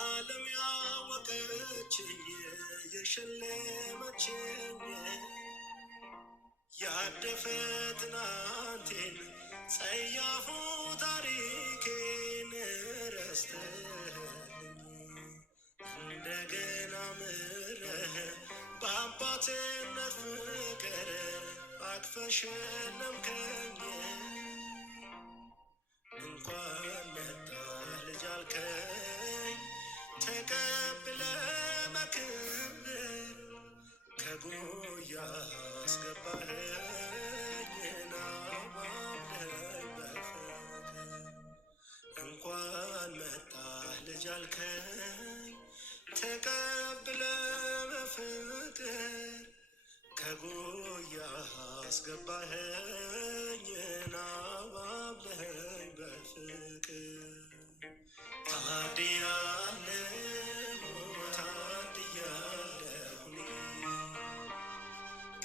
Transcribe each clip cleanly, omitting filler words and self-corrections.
ዓለም ያወቀችኝ የሸለመችኝ ያደፈ ትናንቴን ጸያፉ ታሪኬን ረስተህልኝ እንደገና ምረህ በአባትነት ፍቅር አቅፈህ ሸለምከኝ። እንኳን መጣህ ልጅ አልከኝ ተቀብለህ በክብር ከጉያህ አስገባኸኝ ናባብለህ በፍቅር። እንኳን መጣህ ልጅ አልከኝ ተቀብለህ በፍቅር ከጉያህ አስገባኸኝ ናባብለህ በፍቅር። ታድያለሁ ታድያለሁ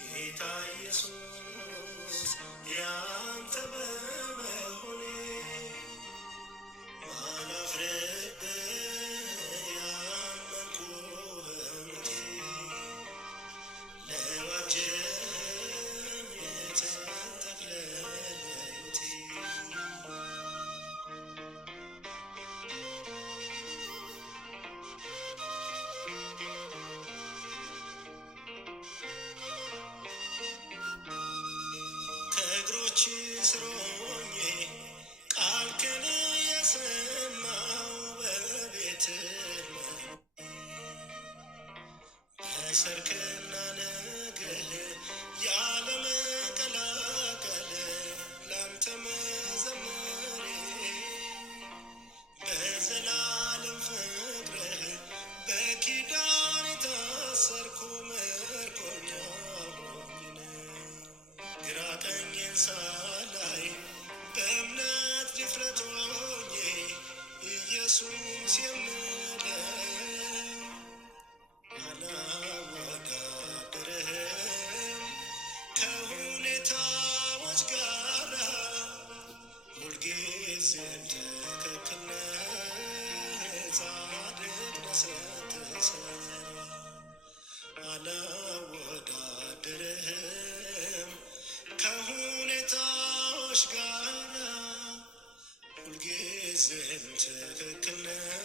ጌታ ኢየሱስ ያንተ በመሆኔ ማላፍርብህ ያመንኩህ እምነቴ ለዋጀኝ የተተክለ ሕይወቴ። ከእግሮች ስር ሆኜ ቃልህን የሰማሁ በቤትህ በሰርክና ነግህ ያለመቀላቀል ላንተ መዘመሬ በዘላለም ፍቅርህ በኪዳን የታሰርኩ ምርኮኛ ሆኜ ግራ ቀኜን ሳላይ በእምነት ድፍረት ሆኜ ኢየሱስ የምለው አላወዳድርህም ከሁኔታዎች ጋር ሁልጊዜም ትክክል ነህ ጻድቅ ነህ ስትሰራ። አላወዳድርህም ከሁኔታዎች ጋር ሁልጊዜም ትክክል ነህ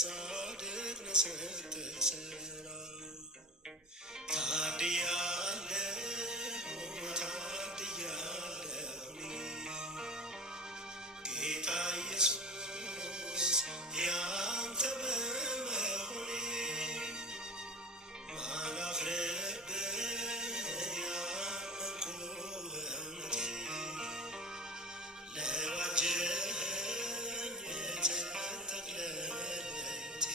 ጻድቅ ነህ ስትሰራ። ታድያለሁ ታድያለሁ ጌታ ኢየሱስ ያንተ በመሆኔ ማላፍርብህ ያመንኩህ እምነቴ ለዋጀኝ የተተክለ ሕይወቴ።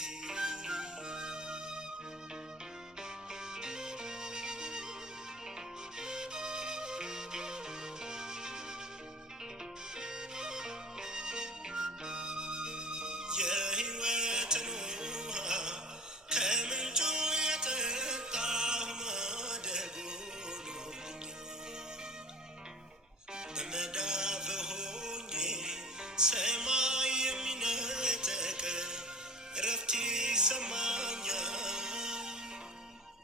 የሕይወትን ውሃ ከምንጩ የጠጣሁ ማደጎ ሆኖልኛል። በመዳፍህ ሆኜ ሰማይ የሚነጥቅ እረፍት ይሰማኛል።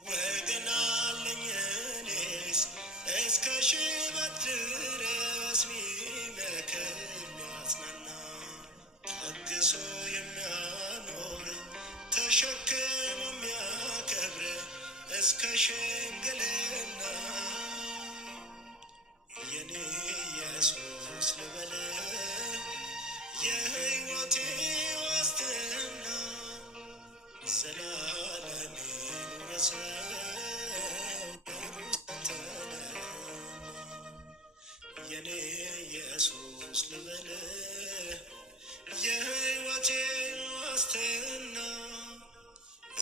ወገን አለኝ እኔስ እስከ ሽበት ድረስ ሚመክር ሚያጽናና ታግሶ የሚያኖር ተሸክሞ የሚያከብር እስከ ሽምግልና የኔ ኢየሱስ ልበልህ የሕይወቴ ዋስትና ዘላለሜን ውረሰው አንተ ነህና። የኔ ኢየሱስ ልበልህ የሕይወቴ ዋስትና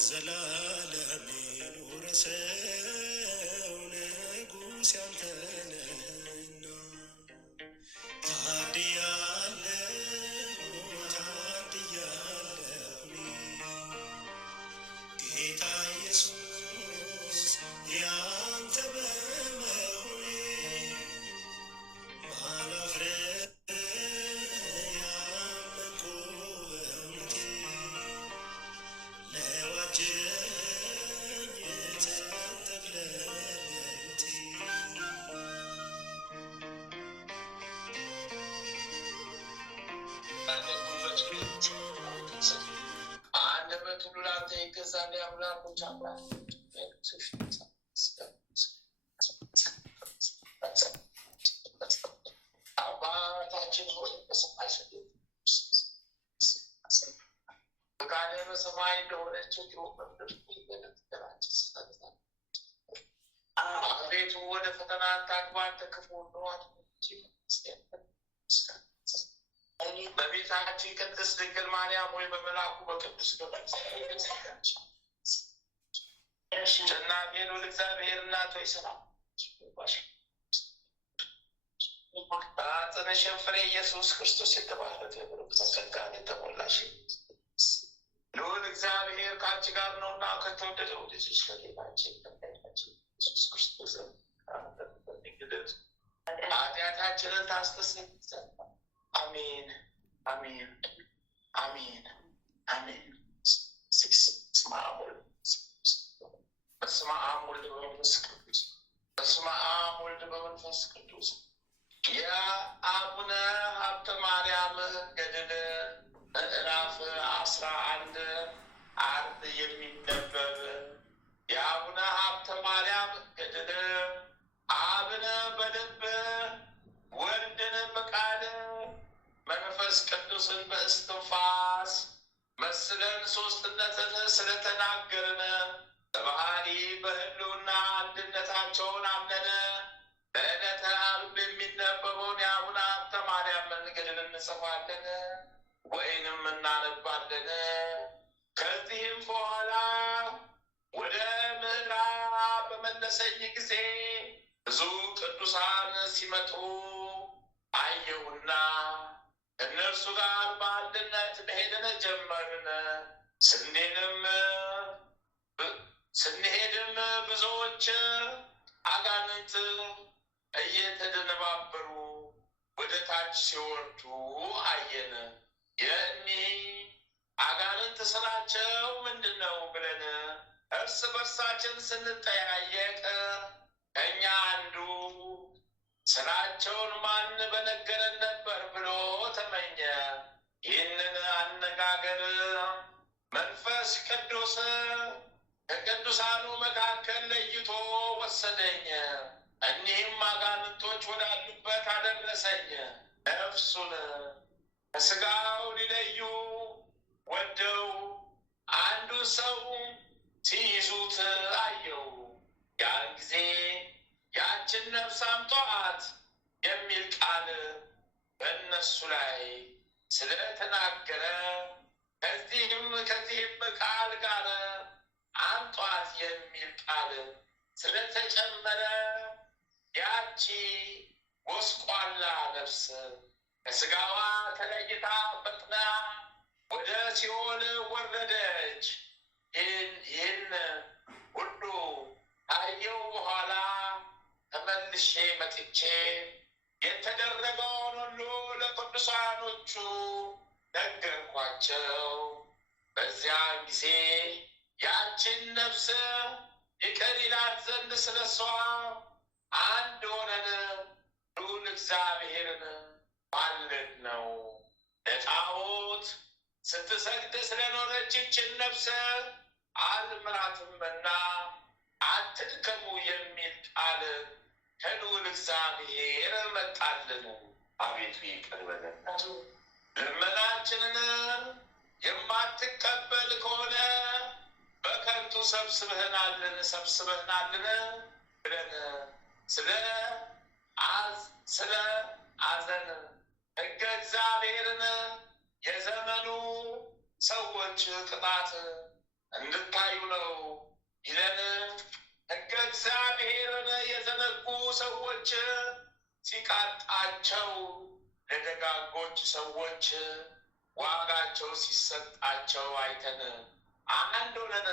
ዘላለሜን ውረሰው አንደበት ሁሉ ላንተ ይገዛል። የአምላኮች አምላክ አባታችን ሆይ በሰማይ ፈቃድህ በሰማይ እንደሆነች እንዲሁ በምድር በነገራችን ስጠን። አቤቱ ወደ ፈተና አታግባን፣ ከክፉ በቤታችን ቅድስት ድንግል ማርያም ወይ በመልአኩ በቅዱስ ገብርኤል እናቴ ልዑል እግዚአብሔር እናት ሆይ ሰላም በማኅፀንሽም ፍሬ ኢየሱስ ክርስቶስ የተባረከ ጸጋን የተሞላሽ ልዑል እግዚአብሔር ከአንቺ ጋር ነውና ከተወደደው ልጅሽ ከጌታችን ከመድኃኒታችን ኢየሱስ ክርስቶስ ኃጢአታችንን ታስተሰርይ ዘንድ አሜን አሜን አሜን አሜን። በስመ አብ ወወልድ ወመንፈስ ቅዱስ በስመ አብ ወወልድ ወመንፈስ ቅዱስ። የአቡነ ሀብተ ማርያም ገድል ምዕራፍ 11 ዓርብ የሚነበብ የአቡነ ሀብተ ማርያም ገድል። አብን በልብ ወልድን በቃል መንፈስ ቅዱስን በእስትንፋስ መስለን ሶስትነትን ስለተናገርን በባህሪ በህልውና አንድነታቸውን አምነን በዕለተ ዓርብ የሚነበበውን የአቡነ ሀብተ ማርያምን ገድል እንጽፋለን ወይንም እናነባለን። ከዚህም በኋላ ወደ ምዕራብ በመለሰኝ ጊዜ ብዙ ቅዱሳን ሲመጡ አየሁና እነርሱ ጋር በአንድነት መሄድን ጀመርን። ስንሄድም ብዙዎች አጋንንት እየተደነባበሩ ወደ ታች ሲወርዱ አየን። የእኒህ አጋንንት ስራቸው ምንድን ነው ብለን እርስ በርሳችን ስንጠያየቅ ከእኛ አንዱ ስራቸውን ማን በነገረን ነበር ብሎ ተመኘ። ይህንን አነጋገር መንፈስ ቅዱስ ከቅዱሳኑ መካከል ለይቶ ወሰደኝ። እኒህም አጋንንቶች ወዳሉበት አደረሰኝ። ነፍሱን ከስጋው ሊለዩ ወደው አንዱን ሰው ሲይዙት አየው። ያን ጊዜ ያችን ነፍስ አምጧት የሚል ቃል በእነሱ ላይ ስለተናገረ ከዚህም ቃል ጋር አምጧት የሚል ቃል ስለተጨመረ ያቺ ጎስቋላ ነፍስ ከስጋዋ ተለይታ ፈጥና ወደ ሲኦል ወረደች። ይህን ሁሉ ካየው በኋላ ተመልሼ መጥቼ የተደረገውን ሁሉ ለቅዱሳኖቹ ነገርኳቸው። በዚያን ጊዜ ያችን ነፍስ ይቅር ይላት ዘንድ ስለሷ አንድ ሆነን ልዑል እግዚአብሔርን ማለድ ነው። ለጣዖት ስትሰግድ ስለኖረች ይችን ነፍስ አልምራትምና አትድከሙ የሚል ቃል ከልዑል እግዚአብሔር መጣልን። አቤቱ ይቅር በለን። ልመናችንን የማትቀበል ከሆነ በከንቱ ሰብስበህናልን ብለን ስለ አዘን ሕገ እግዚአብሔርን የዘመኑ ሰዎች ቅጣት እንድታዩ ነው ይለን። ሕገ እግዚአብሔርን የዘነጉ ሰዎች ሲቃጣቸው፣ ለደጋጎች ሰዎች ዋጋቸው ሲሰጣቸው አይተን አንድ ሆነን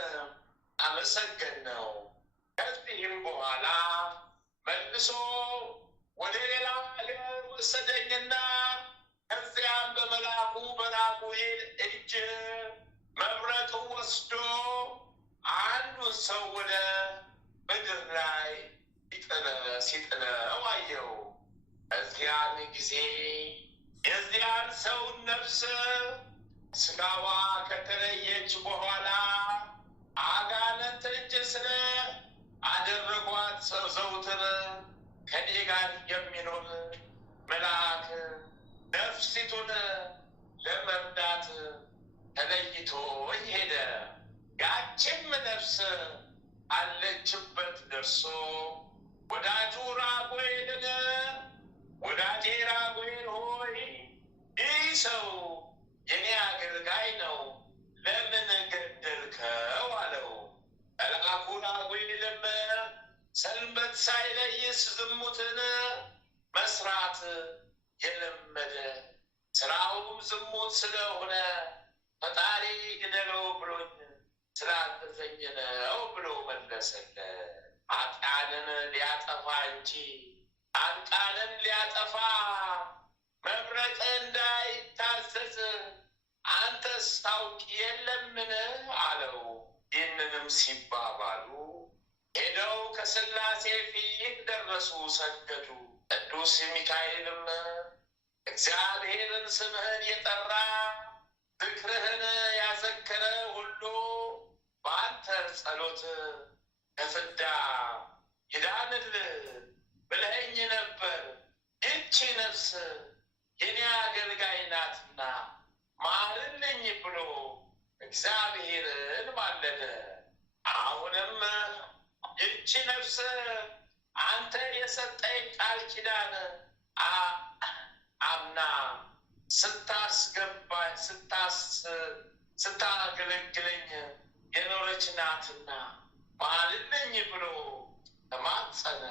አመሰገን ነው። ከዚህም በኋላ መልሶ ወደ ሌላ ሀገር ወሰደኝና ከዚያም በመልአኩ በራጉኤል እጅ መብረቅ ወስዶ አንዱን ሰው ወደ ምድር ላይ ሲጥለው አየው። እዚያን ጊዜ የዚያን ሰው ነፍስ ስጋዋ ከተለየች በኋላ አጋንንት እጅ ስለ አደረጓት ዘውትር ከኔ ጋር የሚኖር መልአክ ነፍሲቱን ለመርዳት ተለይቶ ሄደ። ያችም ነፍስ አለችበት ደርሶ ወዳጁ ራጉኤልን ወዳጄ ራጉኤል ሆይ ይህ ሰው የኔ አገልጋይ ነው፣ ለምን ገደልከው አለው። መልአኩ ራጉኤልም ሰንበት ሳይለይስ ዝሙትን መስራት የለመደ ስራውም ዝሙት ስለሆነ ፈጣሪ ግደለው ብሎኝ ስላዘዘኝ ነው ብሎ መለሰለት። ኃጥአንን ሊያጠፋ እንጂ ጻድቃንን ሊያጠፋ መብረቅ እንዳይታዘዝ አንተስ ታውቅ የለምን አለው። ይህንንም ሲባባሉ ሄደው ከሥላሴ ፊት ደረሱ፣ ሰገዱ። ቅዱስ ሚካኤልም እግዚአብሔርን ስምህን የጠራ ዝክርህን ያዘከረ ሁሉ በአንተ ጸሎት ከፍዳ ይዳንልህ ብለኸኝ ነበር። ይህች ነፍስ የኔ አገልጋይ ናትና ማርልኝ ብሎ እግዚአብሔርን ማለደ። አሁንም ይህች ነፍስ አንተ የሰጠኝ ቃል ኪዳን አምና ስታገለግለኝ የኖረች ናትና ማልልኝ ብሎ ተማጸነ።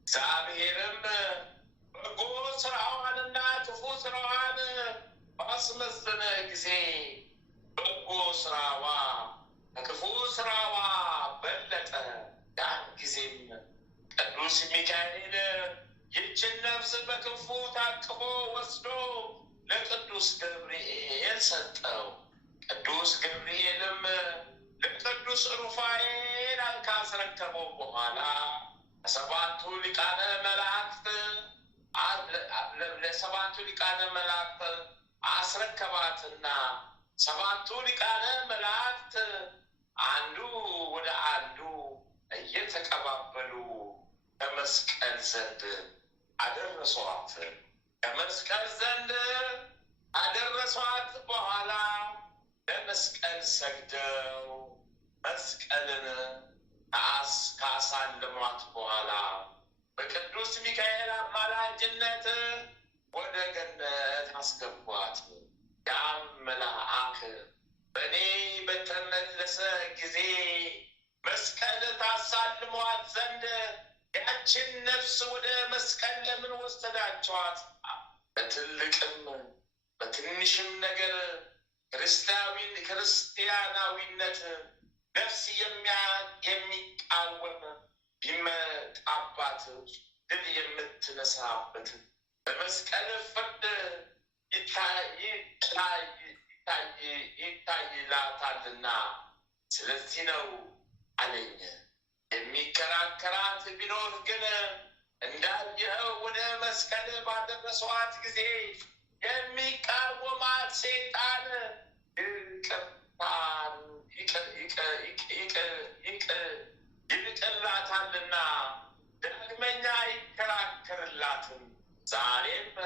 እግዚአብሔርም በጎ ስራዋንና ክፉ ስራዋን ባስመዘነ ጊዜ በጎ ስራዋ ከክፉ ስራዋ በለጠ። ያን ጊዜም ቅዱስ ሚካኤል ይህችን ነፍስ በክንፉ ታቅፎ ወስዶ ለቅዱስ ገብርኤል ሰጠው። ቅዱስ ገብርኤልም ለቅዱስ ሩፋኤል ካስረከበው በኋላ ለሰባቱ ሊቃነ መላእክት አስረከባትና ሰባቱ ሊቃነ መላእክት አንዱ ወደ አንዱ እየተቀባበሉ ከመስቀል ዘንድ አደረሷት። ከመስቀል ዘንድ አደረሷት በኋላ ለመስቀል ሰግደው መስቀልን ካሳለሟት በኋላ በቅዱስ ሚካኤል አማላጅነት ወደ ገነት አስገቧት። ያም መልአክ በእኔ በተመለሰ ጊዜ መስቀል ታሳልሟት ዘንድ ያችን ነፍስ ወደ መስቀል ለምን ወሰዳችኋት? በትልቅም በትንሽም ነገር ክርስቲያናዊነት ነፍስ የሚቃወም ቢመጣባት ድል የምትነሳበት በመስቀል ፍርድ ይታይላታልና ስለዚህ ነው አለኝ። የሚከራከራት ቢኖር ግን እንዳየኸው ወደ መስቀል ባደረሷት ጊዜ የሚቃወማት ሰይጣን ይልቅላታልና ዳግመኛ አይከራከርላትም። ዛሬም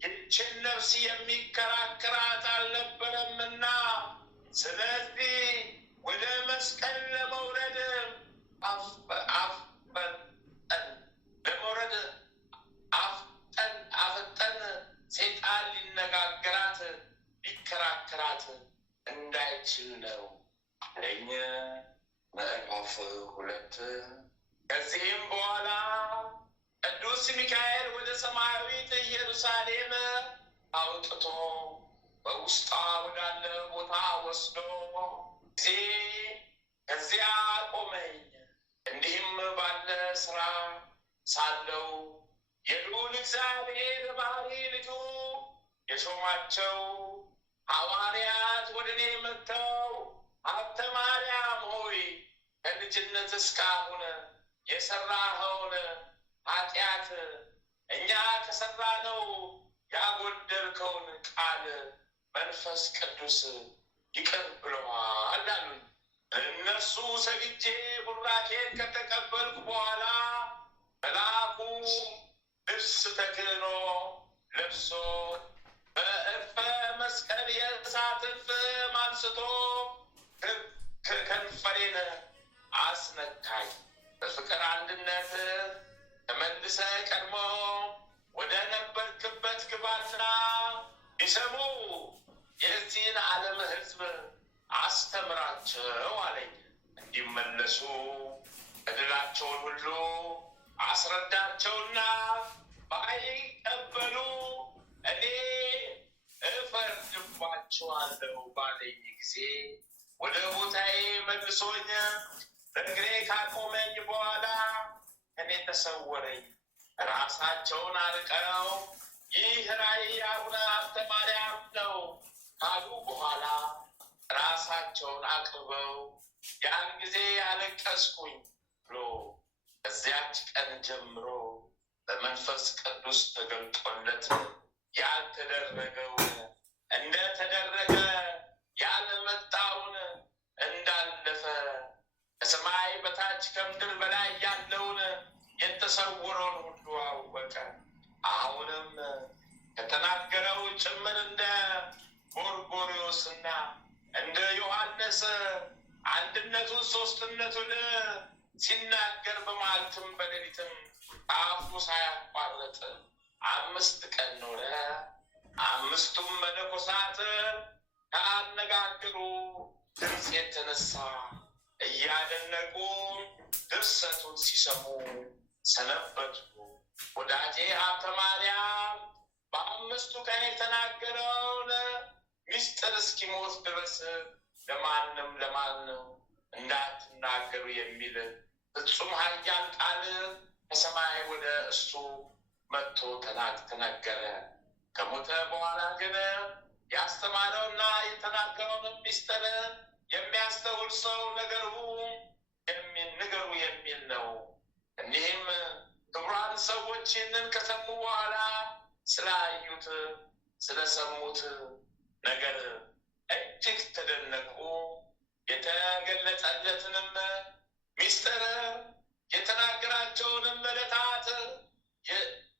ይህችን ነፍስ የሚከራከራት አልነበረምና ስለዚህ ወደ መስቀል ለመውረድ አፍጠን ሰይጣን ሊነጋገራት ሊከራከራት እንዳይችል ነው አለኝ። ምዕራፍ 2 ከዚህም በኋላ ቅዱስ ሚካኤል ወደ ሰማያዊት ኢየሩሳሌም አውጥቶ በውስጧ ወዳለ ቦታ ወስዶ ጊዜ ከዚያ ቆመኝ። እንዲህም ባለ ስራ ሳለው የልዑል እግዚአብሔር ባሕሪ ልጁ የሾማቸው ሐዋርያት ወደ እኔ መጥተው ሀብተ ማርያም ሆይ ከልጅነት እስካሁን የሰራኸውን ኃጢአት እኛ ከሰራነው ያጎደልከውን ቃል መንፈስ ቅዱስ ይቅር ብለዋል አሉኝ። እነሱ ሰግጄ ቡራኬን ከተቀበልኩ በኋላ መልአኩ ልብስ ተክህኖ ለብሶ በዕርፈ መስቀል የእሳት ፍም አንስቶ ከንፈሬን አስነካኝ። በፍቅር አንድነት ተመልሰ ቀድሞ ወደ ነበርክበት ግባና ቢሰሙ የዚህን ዓለም ሕዝብ አስተምራቸው አለኝ። እንዲመለሱ በደላቸውን ሁሉ አስረዳቸውና ባይቀበሉ እኔ እፈርድባቸዋለሁ ባለኝ ጊዜ ወደ ቦታዬ መልሶኝ በእግሬ ካቆመኝ በኋላ እኔ ተሰወረኝ። ራሳቸውን አርቀው ይህ ራእይ አቡነ ሀብተ ማርያም ነው ካሉ በኋላ ራሳቸውን አቅርበው ያን ጊዜ ያለቀስኩኝ ብሎ ከዚያች ቀን ጀምሮ በመንፈስ ቅዱስ ተገልጦለት ያልተደረገውን እንደተደረገ ያልመጣውን እንዳለፈ ከሰማይ በታች ከምድር በላይ ያለውን የተሰወረውን ሁሉ አወቀ። አሁንም ከተናገረው ጭምር እንደ ጎርጎርዮስና እንደ ዮሐንስ አንድነቱን ሶስትነቱን ሲናገር በመዓልትም በሌሊትም አፉ ሳያቋርጥ 5 ቀን ኖረ። 5ቱም መነኮሳት ከአነጋገሩ ድምፅ የተነሳ እያደነቁ ድርሰቱን ሲሰሙ ሰነበቱ። ወዳጄ ሀብተ ማርያም በ5ቱ ቀን የተናገረውን ሚስጥር እስኪሞት ድረስ ለማንም እንዳትናገሩ የሚል ፍጹም ኃያል ቃል ከሰማይ ወደ እሱ መጥቶ ተነገረ። ከሞተ በኋላ ግን ያስተማረውና የተናገረውን ሚስጥር የሚያስተውል ሰው ንገሩ የሚል ነው። እኒህም ክቡራን ሰዎች ይህንን ከሰሙ በኋላ ስላዩት ስለሰሙት ነገር እጅግ ተደነቁ። የተገለጸለትንም ሚስጥር የተናገራቸውንም ዕለታት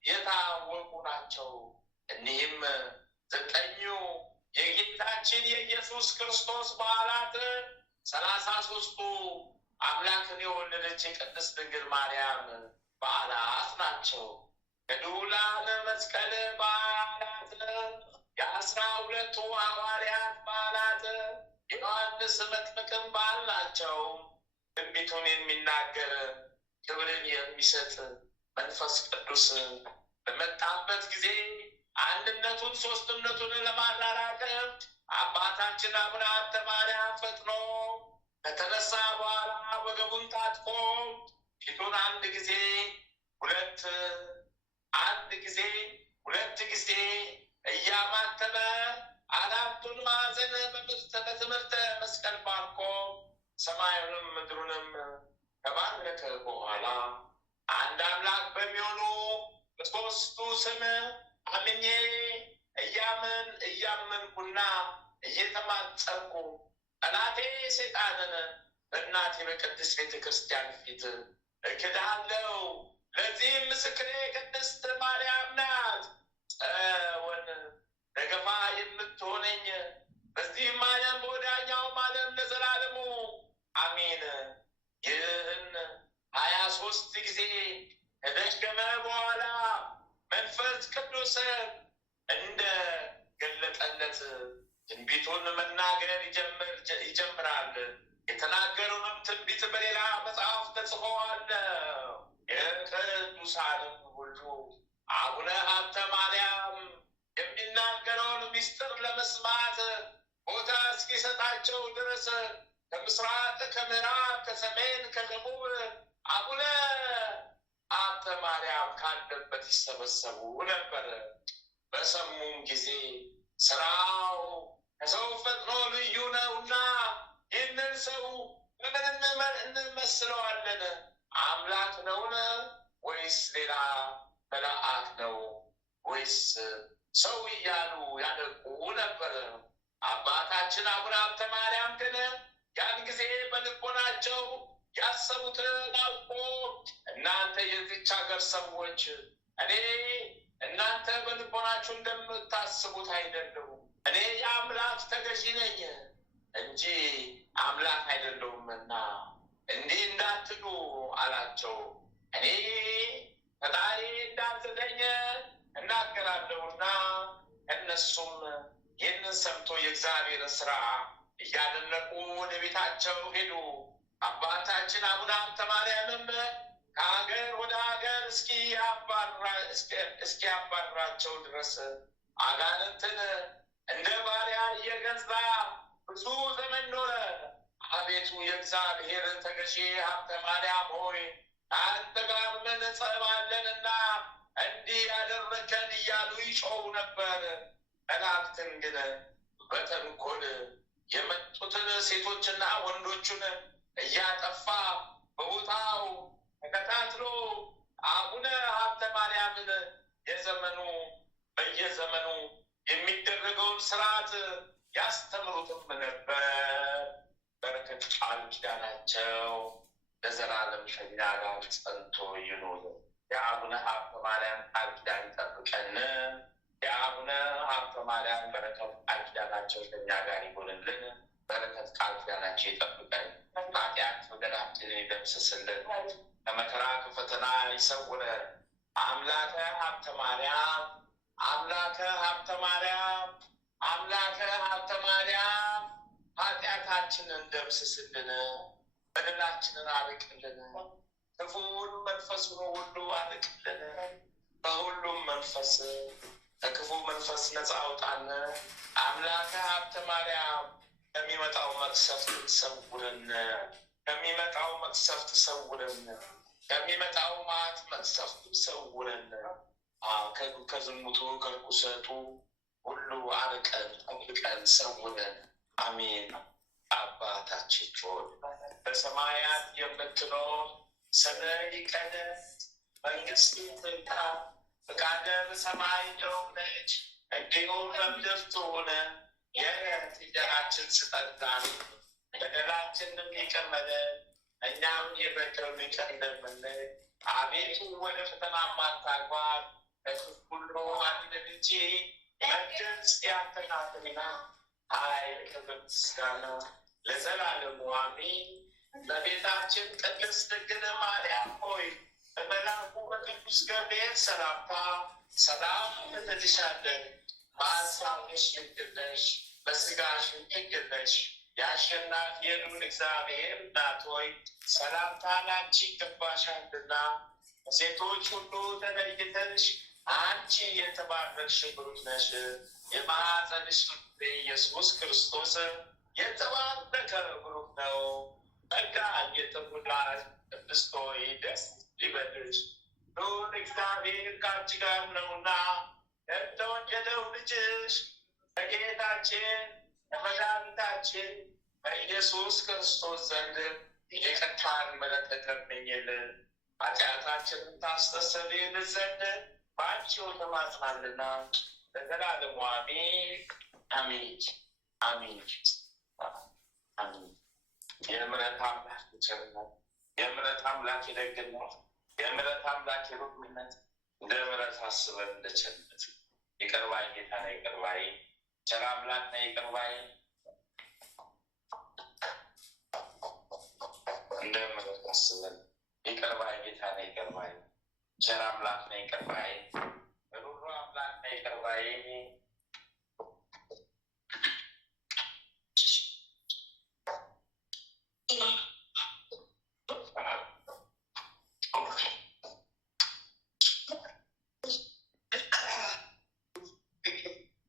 የታወቁ ናቸው። እኒህም 9 የጌታችን የኢየሱስ ክርስቶስ በዓላት 33ቱ አምላክን የወለደች የቅድስት ድንግል ማርያም በዓላት ናቸው። የልዑላን መስቀል በዓላት፣ የ12ቱ ሐዋርያት በዓላት፣ የዮሐንስ መጥምቅም በዓል ናቸው። ትንቢቱን የሚናገር ክብርን የሚሰጥ መንፈስ ቅዱስ በመጣበት ጊዜ አንድነቱን ሶስትነቱን ለማራራቅ አባታችን አቡነ ሀብተ ማርያም ፈጥኖ ከተነሳ በኋላ ወገቡን ታጥቆ ፊቱን አንድ ጊዜ ሁለት ጊዜ እያማተበ 4ቱን ማዕዘን በትምህርተ መስቀል ባርኮ ሰማዩንም ምድሩንም ከባረከ በኋላ አንድ አምላክ በሚሆኑ በሦስቱ ስም አምኜ እያመንኩና እየተማጸንኩ ጠላቴ ሰይጣንን በእናቴ በቅድስት ቤተክርስቲያን ፊት እክዳለሁ። ለዚህም ምስክሬ ቅድስት ማርያም ናት። ጸወን ደገፋ የምትሆነኝ በዚህም ዓለም በወዲያኛውም ዓለም ለዘላለሙ አሜን። ይህን 23 ጊዜ ከደገመ በኋላ መንፈስ ቅዱስ እንደ ገለጠለት ትንቢቱን መናገር ይጀምራል። የተናገሩንም ትንቢት በሌላ መጽሐፍ ተጽፈዋል። የቅዱሳንም ሁሉ አቡነ ሀብተ ማርያም የሚናገረውን ምስጢር ለመስማት ቦታ እስኪሰጣቸው ድረስ ከምስራቅ፣ ከምዕራብ፣ ከሰሜን፣ ከደቡብ አቡነ ሀብተ ማርያም ካለበት ይሰበሰቡ ነበር። በሰሙም ጊዜ ስራው ከሰው ፈጥኖ ልዩ ነውና ይህንን ሰው በምን እንመስለዋለን? አምላክ ነውን? ወይስ ሌላ መልአክ ነው? ወይስ ሰው እያሉ ያደቁ ነበር። ነበር። አባታችን አቡነ ሀብተ ማርያም ግን ያን ጊዜ በልቦናቸው ያሰቡትን አውቆ እናንተ የዚች ሀገር ሰዎች እኔ እናንተ በልቦናችሁ እንደምታስቡት አይደለሁም። እኔ የአምላክ ተገዢ ነኝ እንጂ አምላክ አይደለሁምና እንዲህ እንዳትሉ አላቸው። እኔ ፈጣሪ እንዳዘዘኝ እናገራለሁና። እነሱም ይህንን ሰምቶ የእግዚአብሔርን ስራ እያደነቁ ወደ ቤታቸው ሄዱ። አባታችን አቡነ ሀብተ ማርያምም ከሀገር ወደ ሀገር እስኪያባራቸው ድረስ አጋንንትን እንደ ባሪያ እየገዛ ብዙ ዘመን ኖረ። አቤቱ የእግዚአብሔርን ተገዢ ሀብተ ማርያም ሆይ አንተ ጋር ምን ጸብ አለንና እንዲህ ያደረከን እያሉ ይጮሁ ነበር። መላእክትን ግን በተንኮል የመጡትን ሴቶችና ወንዶቹን እያጠፋ በቦታው ተከታትሎ አቡነ ሀብተ ማርያምን በየዘመኑ የሚደረገውን ስርዓት ያስተምሩትም ነበር። በረከት ቃል ኪዳናቸው ለዘላለም ከእኛ ጋር ጸንቶ ይኑር። የአቡነ ሀብተ ማርያም ቃል ኪዳን ይጠብቀን። የአቡነ ሀብተ ማርያም በረከት ቃል ኪዳናቸው ከእኛ ጋር ይሆንልን። በረከት ቃል ኪዳናቸው ይጠብቀን። ኃጢአት በደላችንን ይደምስስልን። ከመከራ ከፈተና ይሰውረን። አምላከ ሀብተ ማርያም አምላከ ሀብተ ማርያም አምላከ ሀብተ ማርያም ኃጢአታችንን ደምስስልን፣ በደላችንን አርቅልን፣ ክፉውን መንፈሱን ሁሉ አርቅልን። በሁሉም መንፈስ ከክፉ መንፈስ ነፃ አውጣን። አምላከ ሀብተ ማርያም ከሚመጣው መቅሰፍት ሰውረን፣ ከሚመጣው መቅሰፍት ሰውረን፣ ከሚመጣው መዓት መቅሰፍት ሰውረን። ከዝሙቱ ከርኩሰቱ ሁሉ አርቀን ጠብቀን ሰውረን። አሜን። አባታችን ሆይ በሰማያት የምትኖር ስምህ ይቀደስ፣ መንግስትህ ትምጣ፣ ፈቃድህ በሰማይ እንደሆነች እንዲሁም በምድር ትሁን። የዕለት እንጀራችንን ስጠን ዛሬ፣ በደላችንን ይቅር በለን እኛም የበደሉንን ይቅር እንደምንል። አቤቱ ወደ ፈተና አታግባን ከክፉ ሁሉ አድነን እንጂ መንግሥት ያንተ ናትና፣ ኃይል፣ ክብር፣ ምስጋና ለዘላለሙ አሜን። በቤታችን ቅድስት ድንግል ማርያም ሆይ በመልአኩ በቅዱስ ገብርኤል ሰላምታ ሰላም እንልሻለን። በሐሳብሽ ድንግል ነሽ፣ በሥጋሽም ድንግል ነሽ። የአሸናፊ የልዑል እግዚአብሔር እናት ሆይ ሰላምታ ላንቺ ይገባሻልና፣ ከሴቶች ሁሉ ተለይተሽ አንቺ የተባረክሽ ብሩክ ነሽ። የማኅፀንሽ ፍሬ ኢየሱስ ክርስቶስ የተባረከ ብሩክ ነው። ጸጋ የተሞላሽ ቅድስት ሆይ ደስ ይበልሽ፣ ልዑል እግዚአብሔር ከአንቺ ጋር ነውና የተወደደው ልጅሽ ከጌታችን ከመድኃኒታችን በኢየሱስ ክርስቶስ ዘንድ ይቅርታን ምሕረት ለምኝልን ኃጢአታችንን ታስተሰርይልን ዘንድ በአንቺው ተማጽናልና ለዘላለሙ አሜን አሜን አሜን አሜን። የምሕረት አምላክ ቸርነት፣ የምሕረት አምላክ የደግነት፣ የምሕረት አምላክ የሩህሩህነት እንደ ምሕረት አስበን እንደ ቸርነት ይቅር ባይ ጌታ ነህ፣ ይቅር ባይ ቸር አምላክ ነህ፣ ይቅር ባይ እንደ ምሕረት አስበን ይቅር ባይ ጌታ ነህ፣ ይቅር ባይ ቸር አምላክ ነህ፣ ይቅር ባይ ሩህሩህ አምላክ ነህ፣ ይቅር ባይ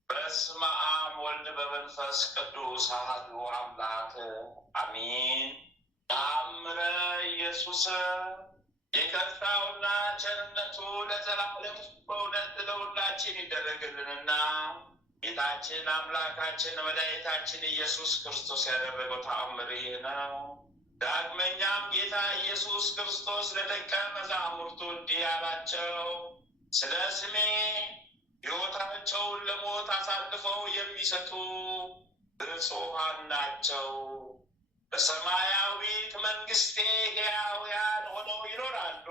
በስመ አብ ወልድ በመንፈስ ቅዱስ አሐዱ አምላክ አሜን። ተአምረ ኢየሱስ ይቅርታውና ቸርነቱ ለዘላለም በእውነት ለሁላችን ይደረግልንና ጌታችን አምላካችን መድኃኒታችን ኢየሱስ ክርስቶስ ያደረገው ተአምር ይህ ነው። ዳግመኛም ጌታ ኢየሱስ ክርስቶስ ለደቀ መዛሙርቱ እንዲህ አላቸው፣ ስለ ስሜ ሕይወታቸውን ለሞት አሳልፈው የሚሰጡ ብፁዓን ናቸው። በሰማያዊት መንግሥቴ ሕያውያን ሆነው ይኖራሉ።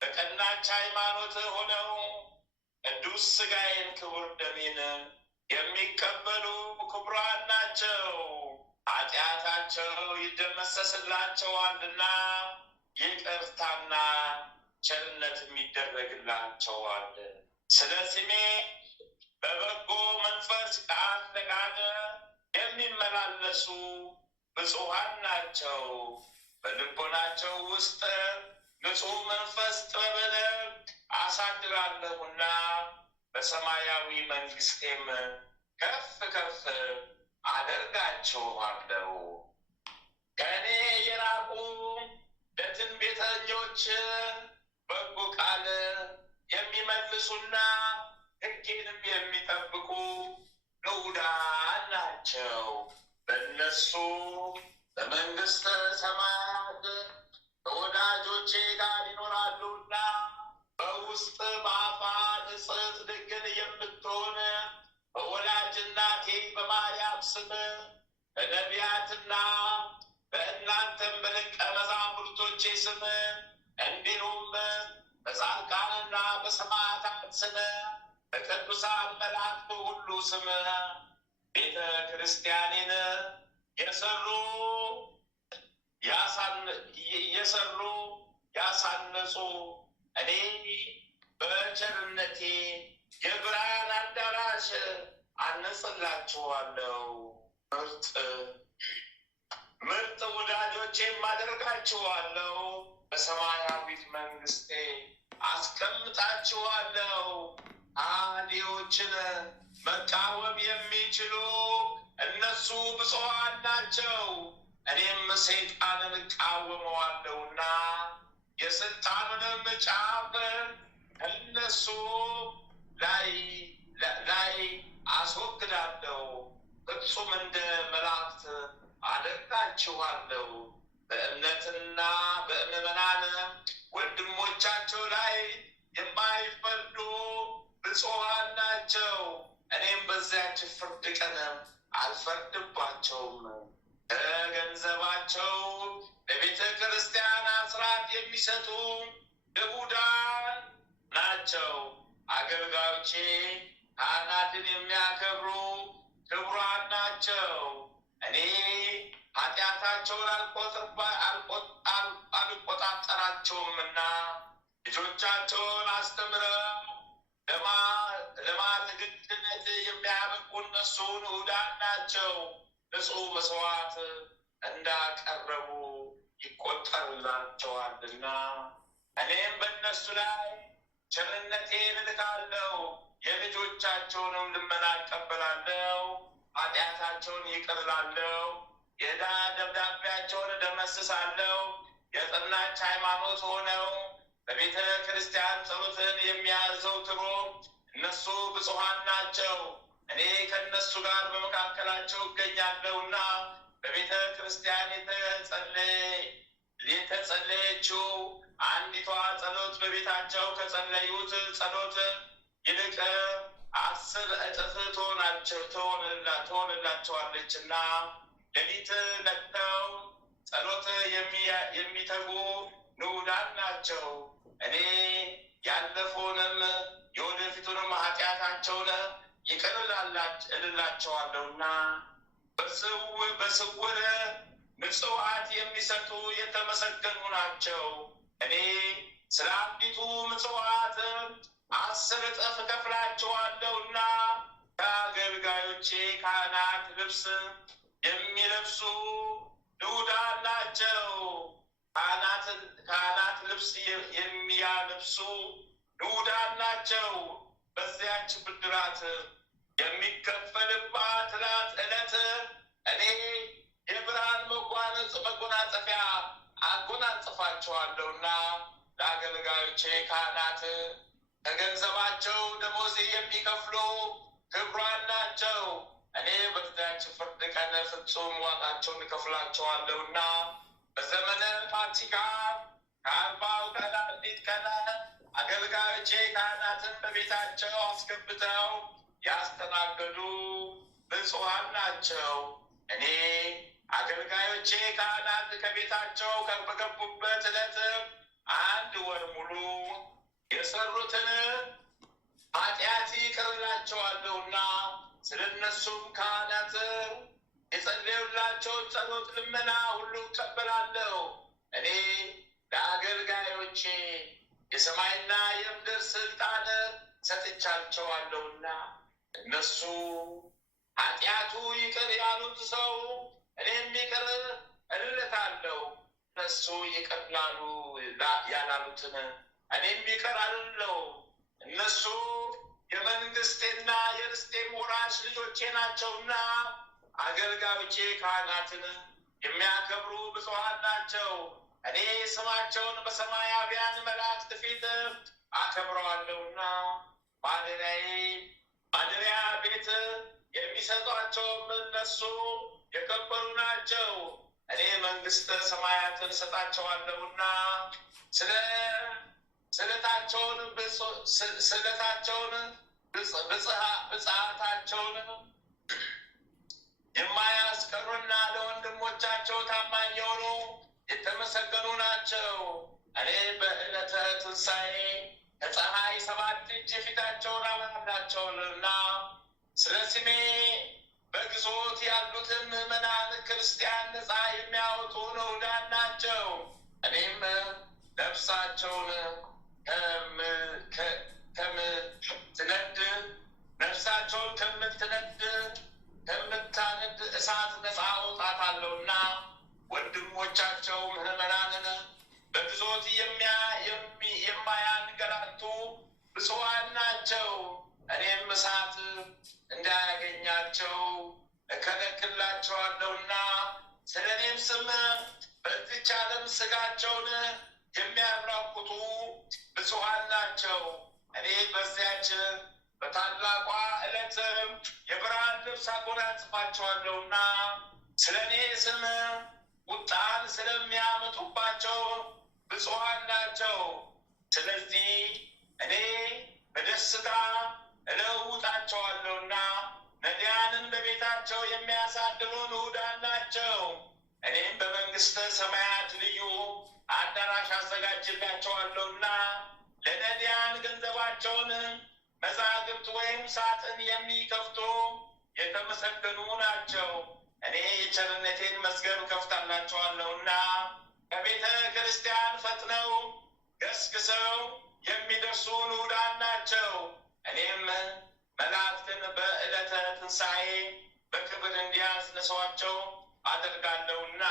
በቀናች ሃይማኖት ሆነው ቅዱስ ሥጋዬን ክቡር ደሜን የሚቀበሉ ክቡራን ናቸው። ኃጢአታቸው ይደመሰስላቸዋልና ይቅርታና ቸርነትም ይደረግላቸዋል። ስለ ስሜ በበጎ መንፈስ ቃል ለቃል የሚመላለሱ ብፁዓን ናቸው። በልቦናቸው ውስጥ ንጹሕ መንፈስ ጥበብን አሳድራለሁና በሰማያዊ መንግሥቴም ከፍ ከፍ አደርጋችኋለሁ። ከእኔ የራቁ ለትንቢተኞች በጎ ቃል የሚመልሱና ሕጌንም የሚጠብቁ ንዑዳን ናቸው። በእነሱ በመንግሥተ ሰማያት ከወዳጆቼ ጋር ይኖራሉና በውስጥ በአፋ ንጽሕት ድንግል የምትሆን በወላጅ እናቴ በማርያም ስም በነቢያትና በእናንተም በደቀ መዛሙርቶቼ ስም እንዲሁም በጻድቃንና በሰማዕታት ስም በቅዱሳን መላእክት ሁሉ ስም ቤተ ክርስቲያኔን የሰሩ ያሳነጹ እኔ በቸርነቴ የብርሃን አዳራሽ አነጽላችኋለሁ። ምርጥ ወዳጆቼም አደርጋችኋለሁ። በሰማያዊት መንግሥቴ አስቀምጣችኋለሁ። አዲዎችን መቃወም የሚችሉ እነሱ ብፁዓን ናቸው። እኔም ሰይጣንን እቃወመዋለሁና የስልጣኑንም ጫፍ እነሱ ላይ አስወግዳለሁ። ፍጹም እንደ መላእክት አደርጋችኋለሁ። በእምነትና በምዕመናን ወንድሞቻቸው ላይ የማይፈርዱ ብፁዓን ናቸው። እኔም በዚያች ፍርድ ቀን አልፈርድባቸውም። ከገንዘባቸው ለቤተ ክርስቲያን አስራት የሚሰጡ ንዑዳን ናቸው። አገልጋዮቼ ካህናትን የሚያከብሩ ክቡራን ናቸው። እኔ ኃጢአታቸውን አልቆጣጠራቸውምና ልጆቻቸውን አስተምረው ለማዕርግነት የሚያበቁ እነሱ ንዑዳን ናቸው። ንጹሕ መስዋዕት እንዳቀረቡ ይቆጠርላቸዋልና እኔም በእነሱ ላይ ቸርነቴን እልካለሁ። የልጆቻቸውንም ልመና እቀበላለሁ። ኃጢአታቸውን ይቅር እላለሁ። የዕዳ ደብዳቤያቸውን እደመስሳለሁ። የጸናች ሃይማኖት ሆነው በቤተ ክርስቲያን ጸሎትን የሚያዘወትሩ እነሱ ብፁዓን ናቸው። እኔ ከእነሱ ጋር በመካከላቸው እገኛለሁና በቤተ ክርስቲያን የተጸለየችው አንዲቷ ጸሎት በቤታቸው ከጸለዩት ጸሎት ይልቅ 10 እጥፍ ትሆንላቸዋለችና ሌሊት ነቅተው ጸሎት የሚተጉ ንዑዳን ናቸው። እኔ ያለፈውንም የወደፊቱንም ኃጢአታቸውን ይቅር እልላቸዋለሁና በስውር ምጽዋት የሚሰጡ የተመሰገኑ ናቸው። እኔ ስለ አንዲቱ ምጽዋት 10 እጥፍ እከፍላቸዋለሁና ከአገልጋዮቼ ካህናት ልብስ የሚለብሱ ንዑዳን ናቸው። ካህናት ልብስ የሚያለብሱ ንዑዳን ናቸው። በዚያች ብድራት የሚከፈልባት ዕለት እኔ የብርሃን መጎናጸፊያ አጎናጽፋቸዋለሁና ለአገልጋዮቼ ካህናት ከገንዘባቸው ደሞዝ የሚከፍሉ ክቡራን ናቸው። እኔ በዚያች ፍርድ ቀን ፍጹም ዋጋቸውን እከፍላቸዋለሁና በዘመነ ፋሲካ ከ40 ቀን አንዲት ቀን አገልጋዮቼ ካህናትን በቤታቸው አስገብተው ያስተናገዱ ብፁዓን ናቸው። እኔ አገልጋዮቼ ካህናት ከቤታቸው በገቡበት ዕለት 1 ወር ሙሉ የሰሩትን ኃጢአት ይቅር እላቸዋለሁና ስለ እነሱም ካህናት የጸለዩላቸው ጸሎት ልመና ሁሉ እቀበላለሁ። እኔ ለአገልጋዮቼ የሰማይና የምድር ስልጣን ሰጥቻቸዋለሁና እነሱ ኃጢአቱ ይቅር ያሉት ሰው እኔም ይቅር እልለታለሁ። እነሱ ይቅር ያላሉትን እኔም ይቅር አልለው። እነሱ የመንግስቴና የርስቴም ወራሽ ልጆቼ ናቸውና አገልጋዮቼ ካህናትን የሚያከብሩ ብፁዓን ናቸው። እኔ ስማቸውን በሰማያውያን መላእክት ፊት አከብረዋለሁና ማደሪያ ቤት የሚሰጧቸውም እነሱ የከበሩ ናቸው። እኔ መንግስተ ሰማያትን እሰጣቸዋለሁና ስለታቸውን ብጽዓታቸውን የማያስቀሩና ለወንድሞቻቸው ታማኝ የሆኑ የተመሰገኑ ናቸው። እኔ በዕለተ ትንሣኤ ከፀሐይ 7 እጅ ፊታቸውን አበራላቸውና ስለ ስሜ በግዞት ያሉትን ምዕመናን ክርስቲያን ነፃ የሚያወጡ ንዑዳን ናቸው። እኔም ነፍሳቸውን ከምታነድ እሳት ነፃ አውጣታለሁና ወንድሞቻቸው ምዕመናንን በግዞት የማያንገላቱ ብፁዓን ናቸው። እኔም እሳት እንዳያገኛቸው እከለክላቸዋለሁና ስለ እኔም ስም በዚች ዓለም ሥጋቸውን የሚያራቁቱ ብፁዓን ናቸው። እኔ በዚያች በታላቋ ዕለት የብርሃን ልብስ አጎናጽፋቸዋለሁና ስለ እኔ ስም ቁጣን ስለሚያመጡባቸው ብፁዓን ናቸው። ስለዚህ እኔ በደስታ እለውጣቸዋለሁና ነዳያንን በቤታቸው የሚያሳድሩ ንዑዳን ናቸው። እኔም በመንግስተ ሰማያት ልዩ አዳራሽ አዘጋጅላቸዋለሁና ለነዳያን ገንዘባቸውን መዛግብት ወይም ሳጥን የሚከፍቱ የተመሰገኑ ናቸው። እኔ የቸርነቴን መዝገብ ከፍታላቸዋለሁና ከቤተ ክርስቲያን ፈጥነው ገስግሰው የሚደርሱ ንዑዳን ናቸው። እኔም መላእክትን በዕለተ ትንሣኤ በክብር እንዲያስነሷቸው አደርጋለሁና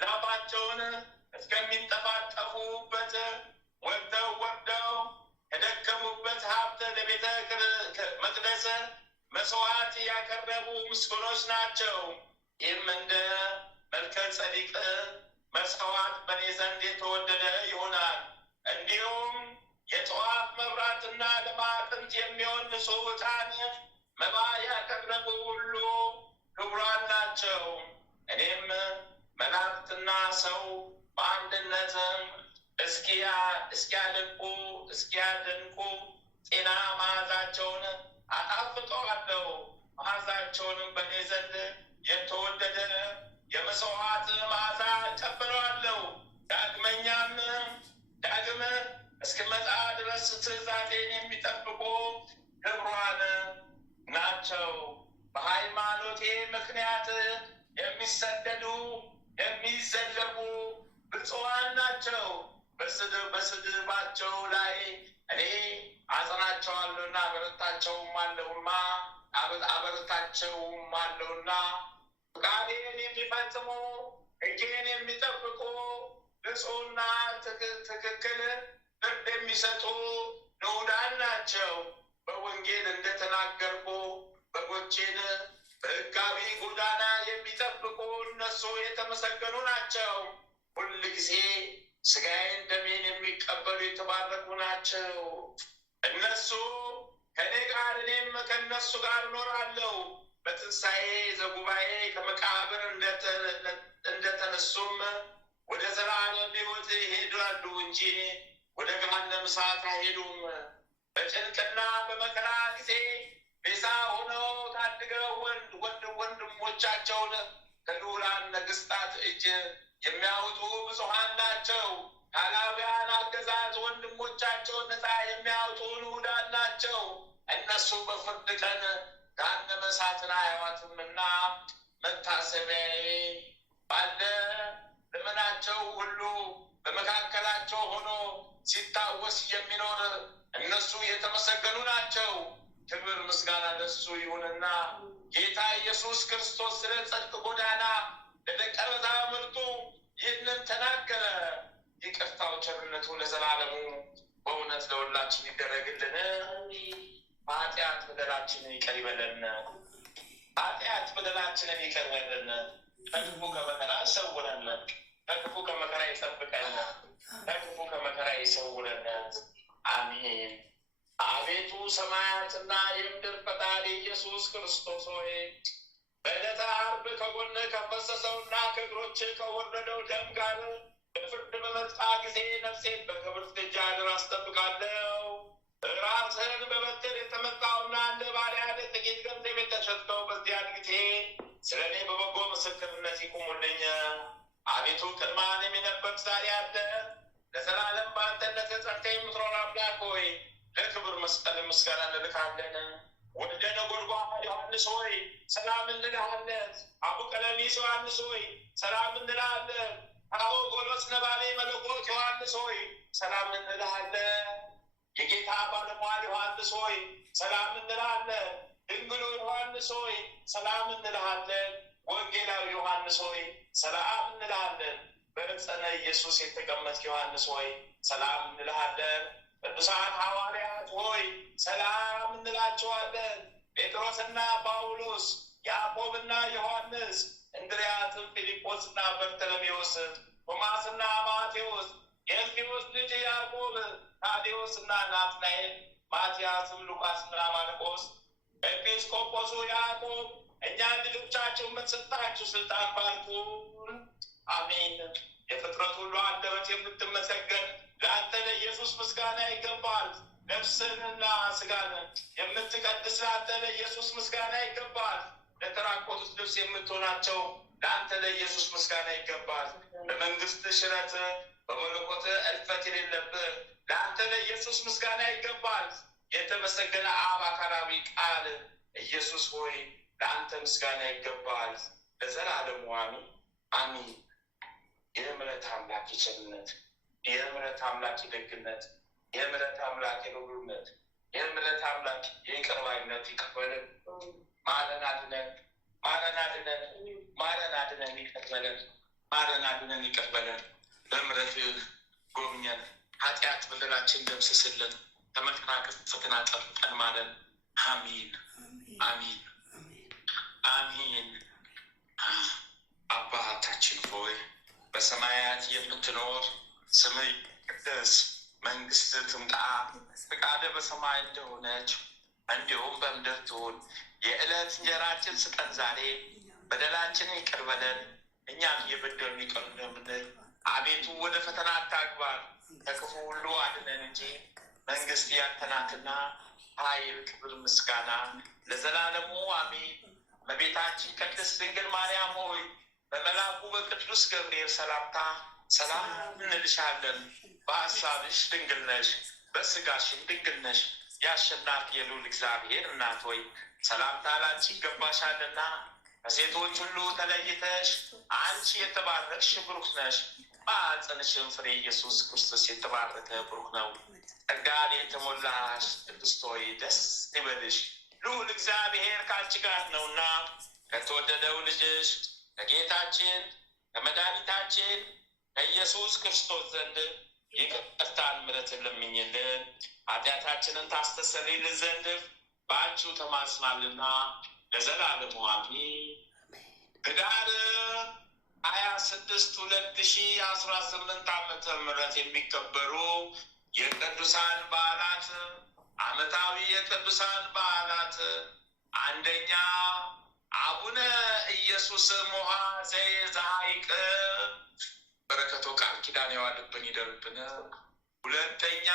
ላባቸውን እስከሚንጠፋጠፉበት ወርደው ከደከሙበት ሀብት ለቤተ መቅደስ መስዋዕት ያቀረቡ ምስጉኖች ናቸው። ይህም እንደ መልከ ጸዲቅ መስዋዕት በእኔ ዘንድ የተወደደ ይሆናል። እንዲሁም የጠዋት መብራትና ለማዕጠንት የሚሆን ንጹሕ ዕጣን መባ ያቀረቡ ሁሉ ክቡራን ናቸው። እኔም መላእክትና ሰው በአንድነት እስኪያደንቁ ጤና መዓዛቸውን አጣፍጠዋለሁ። መዓዛቸውንም በእኔ ዘንድ የተወደደ የመስዋዕት መዓዛ እቀበለዋለሁ። ዳግም እስክመጣ ድረስ ትእዛዜን የሚጠብቁ ክቡራን ናቸው። በሃይማኖቴ ምክንያት የሚሰደዱ የሚዘለቡ ብፁዓን ናቸው። በስድባቸው ላይ እኔ አጸናቸዋለሁና አበረታቸውም አለውና ፈቃዴን የሚፈጽሙ ሕጌን የሚጠብቁ ንጹሕና ትክክል ፍርድ የሚሰጡ ንዑዳን ናቸው። በወንጌል እንደተናገርኩ በጎቼን በሕጋዊ ጎዳና የሚጠብቁ እነሱ የተመሰገኑ ናቸው። ሁል ጊዜ ሥጋዬን ደሜን የሚቀበሉ የተባረኩ ናቸው። እነሱ ከእኔ ጋር እኔም ከእነሱ ጋር እኖራለሁ። በትንሣኤ ዘጉባኤ ከመቃብር እንደተነሱም ወደ ዘላለም ሕይወት ይሄዳሉ እንጂ ወደ ገሃነመ እሳት አይሄዱም። በጭንቅና በመከራ ጊዜ ቤዛ ሆነው ታድገው ወንድሞቻቸውን ከልዑላን ነገሥታት እጅ የሚያወጡ ብዙኃን ናቸው። ከአላውያን አገዛዝ ወንድሞቻቸውን ነፃ የሚያወጡ ንዑዳን ናቸው። እነሱ በፍርድ ቀን ገሃነመ እሳትን አያዩአትምና መታሰቢያዬ ባለ ዘመናቸው ሁሉ በመካከላቸው ሆኖ ሲታወስ የሚኖር እነሱ የተመሰገኑ ናቸው። ክብር ምስጋና ለእሱ ይሁንና ጌታ ኢየሱስ ክርስቶስ ስለ ጽድቅ ጎዳና ለደቀ መዛሙርቱ ይህንን ተናገረ። ይቅርታው ቸርነቱ ለዘላለሙ በእውነት ለሁላችን ይደረግልን። ኃጢአት በደላችንን ይቅር ይበለን። ኃጢአት በደላችንን ይቅር ይበለን። ከክፉ ከመከራ ይሰውረን። ከክፉ ከመከራ ይጠብቀን። ከክፉ ከመከራ ይሰውረን። አሜን። አቤቱ ሰማያትና የምድር ፈጣሪ ኢየሱስ ክርስቶስ ሆይ በዕለተ ዓርብ ከጎን ከፈሰሰውና ከእግሮች ከወረደው ደም ጋር በፍርድ በመጣ ጊዜ ነፍሴን በክብር ደጅ አስጠብቃለሁ። ራስህን በበትር የተመታውና እንደ ባሪያ ጥቂት ገንዘብ የተሸጥከው በዚያን ጊዜ ስለ እኔ በበጎ ምስክርነት ይቁሙልኝ። አቤቱ ቅድመ ዓለም የነበርክ ዛሬ አለ ለዘላለም በአንተነት ጸንተህ የምትኖር አምላክ ሆይ ለክብር መስቀል ምስጋና እንልካለን። ወልደ ነጎድጓድ ዮሐንስ ሆይ ሰላም እንልሃለን። አቡ ቀለሚስ ዮሐንስ ሆይ ሰላም እንልሃለን። አቡ ጎሎስ ነባቤ መለኮት ዮሐንስ ሆይ ሰላም እንልሃለን። የጌታ ባለሟል ዮሐንስ ሆይ ሰላም እንልሃለን። ድንግሉ ዮሐንስ ሆይ ሰላም እንልሃለን። ወንጌላዊ ዮሐንስ ሆይ ሰላም እንልሃለን። በዕፀነ ኢየሱስ የተቀመጥክ ዮሐንስ ሆይ ሰላም እንልሃለን። ቅዱሳን ሐዋርያት ሆይ ሰላም እንላቸዋለን። ጴጥሮስና ጳውሎስ፣ ያዕቆብና ዮሐንስ፣ እንድርያስም፣ ፊልጶስና በርተሎሜዎስ፣ ቶማስና ማቴዎስ፣ የእልፍዮስ ልጅ ያዕቆብ፣ ታዴዎስና ናትናኤል፣ ማትያስም፣ ሉቃስና ማርቆስ፣ ኤጲስቆጶሱ ያዕቆብ እኛን ልጆቻችሁን በተሰጣችሁ ስልጣን ባርኩን። አሜን። የፍጥረት ሁሉ አንደበት የምትመሰገን ለአንተ ለኢየሱስ ምስጋና ይገባል። ነፍስንና ስጋን የምትቀድስ ለአንተ ለኢየሱስ ምስጋና ይገባል። ለተራቆቱት ልብስ የምትሆናቸው ለአንተ ለኢየሱስ ምስጋና ይገባል። በመንግስት ሽረት በመለኮት እልፈት የሌለብህ ለአንተ ለኢየሱስ ምስጋና ይገባል። የተመሰገነ አብ አካላዊ ቃል ኢየሱስ ሆይ ለአንተ ምስጋና ይገባል ለዘላለሙ አሜን አሜን። የምሕረት አምላክ የቸርነት፣ የምሕረት አምላክ የደግነት፣ የምሕረት አምላክ የሩህሩህነት፣ የምሕረት አምላክ የይቅር ባይነት ይቅር በለን። ማረን አድነን፣ ማረን አድነን፣ ማረን አድነን፣ ይቅር በለን። ማረን አድነን፣ ይቅር በለን። በምሕረት ጎብኘን፣ ኃጢአት በደላችን ደምስስልን፣ ከመከራ ፈተና ጠብቀን ማረን። አሚን አሚን አሚን። አባታችን ሆይ በሰማያት የምትኖር ስምህ ይቀደስ፣ መንግስትህ ትምጣ፣ ፈቃድህ በሰማይ እንደሆነች እንዲሁም በምድር ትሁን። የዕለት እንጀራችንን ስጠን ዛሬ፣ በደላችንን ይቅር በለን እኛም የበደሉንን ይቅር እንደምንል። አቤቱ ወደ ፈተና አታግባን፣ ከክፉ ሁሉ አድነን እንጂ መንግስት ያንተ ናትና ኃይል፣ ክብር፣ ምስጋና ለዘላለሙ አሜን። እመቤታችን ቅድስት ድንግል ማርያም ሆይ በመልአኩ በቅዱስ ገብርኤል ሰላምታ ሰላም እንልሻለን። በሐሳብሽ ድንግል ነሽ፣ በስጋሽም ድንግል ነሽ። የአሸናፊ የልዑል እግዚአብሔር እናት ሆይ ሰላምታ ላንቺ ይገባሻልና ከሴቶች ሁሉ ተለይተሽ አንቺ የተባረክሽ ብሩክ ነሽ። በማኅፀንሽም ፍሬ ኢየሱስ ክርስቶስ የተባረከ ብሩክ ነው። ጸጋን የተሞላሽ ቅድስት ሆይ ደስ ይበልሽ፣ ልዑል እግዚአብሔር ከአንቺ ጋር ነውና ከተወደደው ልጅሽ ከጌታችን ከመድኃኒታችን ከኢየሱስ ክርስቶስ ዘንድ ይቅርታን ምሕረትን ለምኝልን ኃጢአታችንን ታስተሰርይልን ዘንድ በአንቺው ተማጽናልና ለዘላለሙ አሜን። ኅዳር 26 2018 ዓመተ ምህረት የሚከበሩ የቅዱሳን በዓላት፣ ዓመታዊ የቅዱሳን በዓላት፣ አንደኛ አቡነ ኢየሱስ ሞዐ ዘሐይቅ በረከቱ ቃል ኪዳን የዋለብን ይደርብን። ሁለተኛ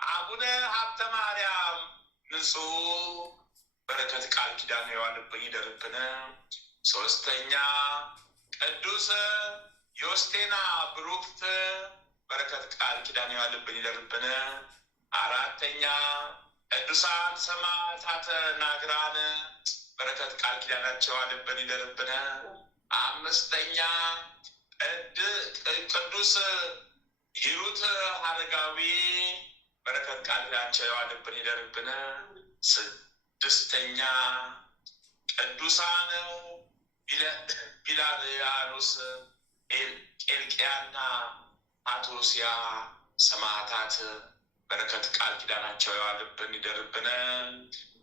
አቡነ ሀብተ ማርያም ንጹሕ በረከት ቃል ኪዳን የዋለብን ይደርብን። ሶስተኛ ቅዱስ ዮስቴና ብሩክት በረከት ቃል ኪዳን የዋለብን ይደርብን። አራተኛ ቅዱሳን ሰማዕታተ ናግራን በረከት ቃል ኪዳናቸው የዋለብን ይደርብን። አምስተኛ ቅዱስ ሂሩት አረጋዊ በረከት ቃል ኪዳናቸው የዋለብን ይደርብን። ስድስተኛ ቅዱሳን ቢላርያኖስ ቄልቅያና አቶስያ ሰማዕታት በረከት ቃል ኪዳናቸው የዋለብን ይደርብን።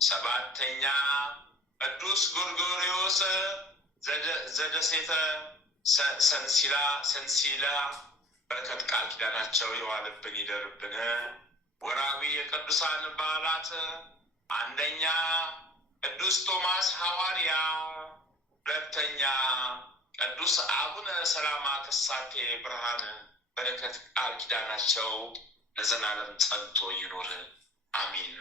ሰባተኛ ቅዱስ ጎርጎርዮስ ዘደሴተ ሰንሲላ በረከት ቃል ኪዳናቸው የዋለብን ይደርብን። ወራዊ የቅዱሳን በዓላት አንደኛ ቅዱስ ቶማስ ሐዋርያ፣ ሁለተኛ ቅዱስ አቡነ ሰላማ ከሳቴ ብርሃን በረከት ቃል ኪዳናቸው ለዘላለም ጸንቶ ይኖር አሚን።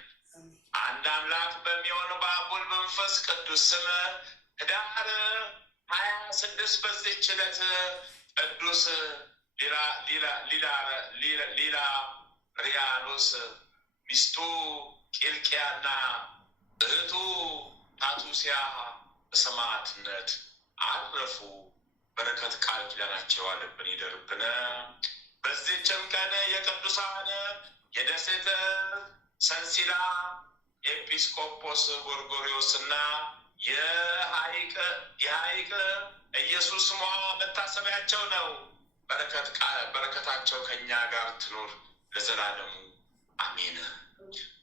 አንድ አምላክ በሚሆን በአብ ወልድ በመንፈስ ቅዱስ ስም ህዳር 26 በዚህች ዕለት ቅዱስ ሊላርያኖስ ሚስቱ ቄልቅያና እህቱ ታቱስያ በሰማዕትነት አረፉ። በረከት ቃል ኪዳናቸው የዋለብን ይደርብን። በዚህችም ቀን የቅዱሳን የደሴተ ሰንሲላ ኤጲስቆጶስ ጎርጎርዮስና የሐይቅ ኢየሱስ ሞዐ መታሰቢያቸው ነው። በረከታቸው ከኛ ጋር ትኖር ለዘላለሙ አሜን።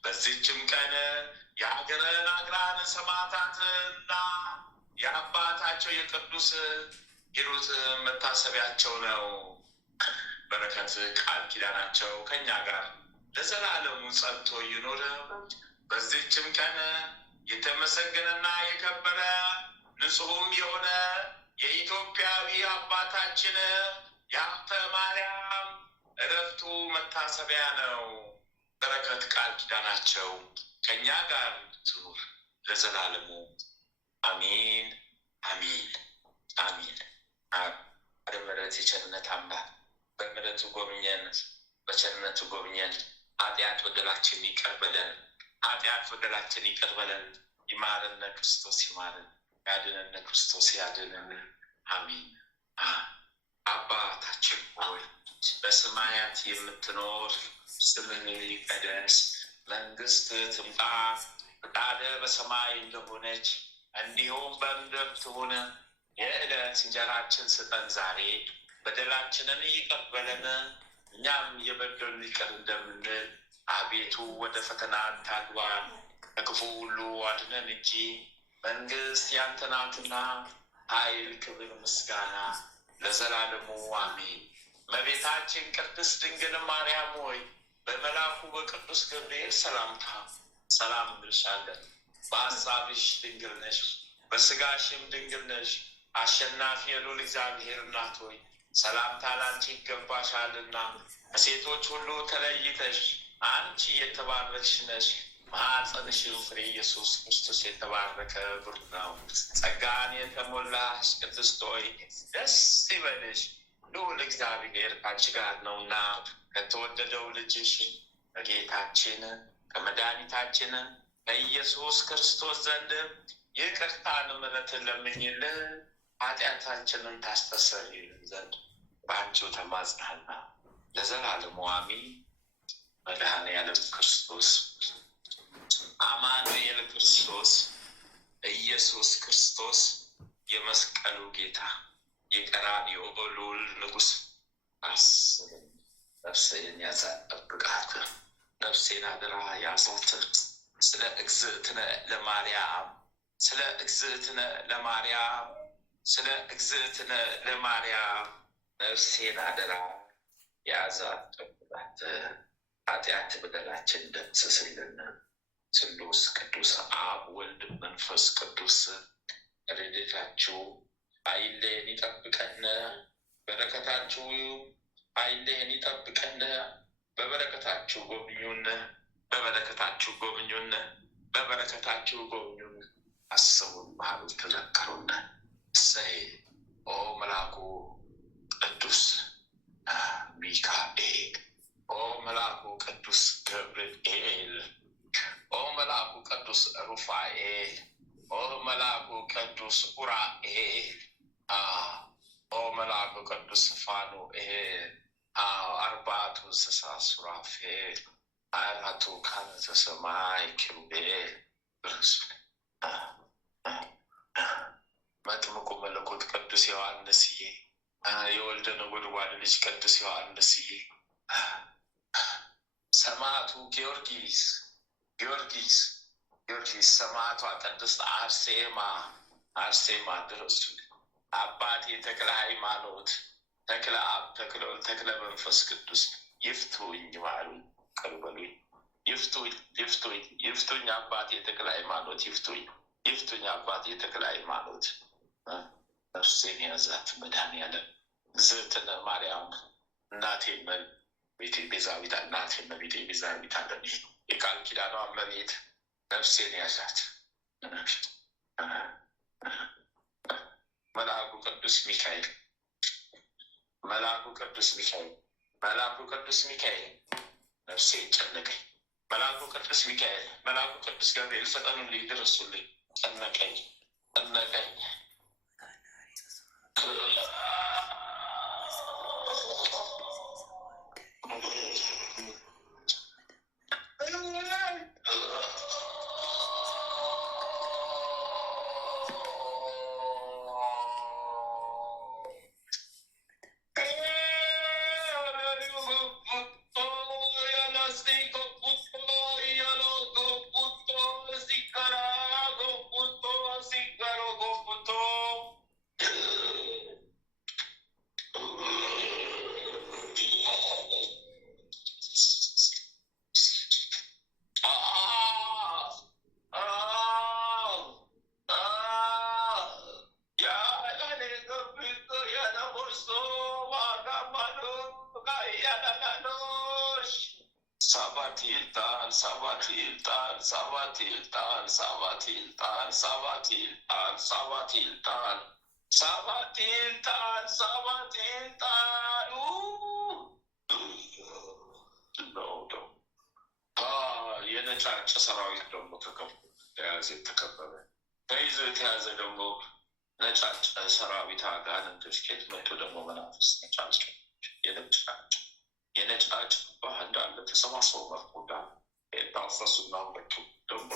በዚህችም ቀን የሀገረ ናግራን ሰማዕታትና የአባታቸው የቅዱስ ሂሩት መታሰቢያቸው ነው። በረከት ቃል ኪዳናቸው ከኛ ጋር ለዘላለሙ ጸንቶ ይኑር። በዚህችም ቀን የተመሰገነና የከበረ ንጹሕም የሆነ የኢትዮጵያዊ አባታችን የሀብተ ማርያም ዕረፍቱ መታሰቢያ ነው። በረከት ቃል ኪዳናቸው ከኛ ጋር ትኑር ለዘላለሙ አሜን አሜን አሜን። በምሕረት የቸርነት አምላክ በምሕረቱ ጎብኘን፣ በቸርነቱ ጎብኘን። ኃጢአት በደላችን ይቅር በለን፣ ኃጢአት በደላችን ይቅር በለን። ይማረን ክርስቶስ ይማረን፣ ያድነን ክርስቶስ ያድነን። አሜን። አባታችን ሆይ በሰማያት የምትኖር ስምህ ይቀደስ፣ መንግስትህ ትምጣ፣ ፈቃድህ በሰማይ እንደሆነች እንዲሁም በምድር ትሁን። የዕለት እንጀራችን ስጠን ዛሬ፣ በደላችንን ይቅር በለን እኛም የበደሉንን ይቅር እንደምንል፣ አቤቱ ወደ ፈተና አታግባን ከክፉ ሁሉ አድነን እንጂ መንግስት ያንተ ናትና ኃይል፣ ክብር፣ ምስጋና ለዘላለሙ አሜን። እመቤታችን ቅድስት ድንግል ማርያም ሆይ በመልአኩ በቅዱስ ገብርኤል ሰላምታ ሰላም እንልሻለን። በሐሳብሽ ድንግል ነሽ፣ በስጋሽም ድንግል ነሽ። አሸናፊ የልዑል እግዚአብሔር እናት ሆይ ሰላምታ ላንቺ ይገባሻልና ከሴቶች ሁሉ ተለይተሽ አንቺ የተባረክሽ ነሽ። ማኅፀንሽም ፍሬ ኢየሱስ ክርስቶስ የተባረከ ብሩክ ነው። ጸጋን የተሞላሽ ቅድስት ሆይ ደስ ይበልሽ፣ ልዑል እግዚአብሔር ከአንቺ ጋር ነውና ከተወደደው ልጅሽ ከጌታችን ከመድኃኒታችን ከኢየሱስ ክርስቶስ ዘንድ ይቅርታን ምሕረትን ለምኝልን ኃጢአታችንን ታስተሰርይልን ዘንድ በአንቺው ተማጽናልና ለዘላለሙ አሜን። መድኃኔዓለም ክርስቶስ አማኑኤል ክርስቶስ ኢየሱስ ክርስቶስ የመስቀሉ ጌታ የቀራንዮ ልዑል ንጉሥ አስበኝ። ነፍሴን ያሳጠብቃት፣ ነፍሴን አደራ ያሳት። ስለ እግዝእትነ ለማርያም ስለ እግዝእትነ ለማርያም ስለ እግዝእትነ ለማርያም ነፍሴን አደራ ያዛት ጠብቃት። ኃጢአት በደላችን ደምስስልን። ስሉስ ቅዱስ አብ ወልድ መንፈስ ቅዱስ ረድኤታችሁ አይለየን፣ ይጠብቀን። በረከታችሁ አይለየን ይጠብቀን። በበረከታችሁ ጎብኙን፣ በበረከታችሁ ጎብኙን፣ በበረከታችሁ ጎብኙን። አስቡን፣ ባህሉን ተዘከሩን። እሰይ ኦ መልአኩ ቅዱስ ሚካኤል፣ ኦ መልአኩ ቅዱስ ገብርኤል፣ ኦ መልአኩ ቅዱስ ሩፋኤል፣ ኦ መልአኩ ቅዱስ ኡራኤል፣ ኦ መልአኩ ቅዱስ ፋኑኤል፣ አርባዕቱ እንስሳ ሱራፌል፣ አራቱ ካህናተ ሰማይ ኪሩቤል፣ መጥምቁ መለኮት ቅዱስ ዮሐንስዬ፣ የወልደ ነጎድጓድ ልጅ ቅዱስ ዮሐንስዬ፣ ሰማዕቱ ጊዮርጊስ፣ ሰማዕቷ ቅድስት አርሴማ ድረሱ። አባቴ ተክለ ሃይማኖት፣ ተክለ አብ፣ ተክለ ወልድ፣ ተክለ መንፈስ ቅዱስ ይፍቱኝ ማሉኝ፣ ቀርበሉኝ፣ ይፍቱኝ አባቴ ተክለ ሃይማኖት፣ ይፍቱኝ አባቴ ተክለ ሃይማኖት። ነፍሴን ያዛት መድኃኒዓለም እግዝእትነ ማርያም እናቴ እመቤቴ ቤዛዊት፣ እናቴ እመቤቴ ቤዛዊት አለኝ የቃል ኪዳኗ እመቤት ነፍሴን ያዛት። መልአኩ ቅዱስ ሚካኤል፣ መልአኩ ቅዱስ ሚካኤል፣ መልአኩ ቅዱስ ሚካኤል ነፍሴ ጨነቀኝ። መልአኩ ቅዱስ ሚካኤል፣ መልአኩ ቅዱስ ገብርኤል ፈጠኑልኝ፣ ድረሱልኝ። ጨነቀኝ። የነጫጭ ሰራዊት ደግሞ ተከበበ። ተይዞ የተያዘ ደግሞ ነጫጭ ሰራዊት አጋንንቶች ከየት መጡ ደግሞ መናፍስት ነጫጭ የነጫጭ ባህል እንዳለ ተሰባስበው መርቁዳ የታፈሱና መጡ ደግሞ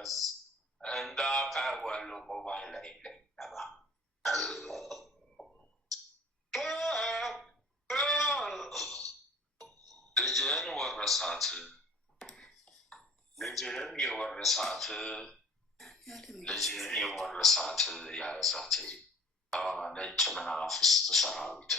መንፈስ እንዳቃዋሉ ቆባይ ላይ ነባ ልጅህን ወረሳት ልጅህን የወረሳት ልጅህን የወረሳት ያረሳት ነጭ መናፍስት ሰራዊት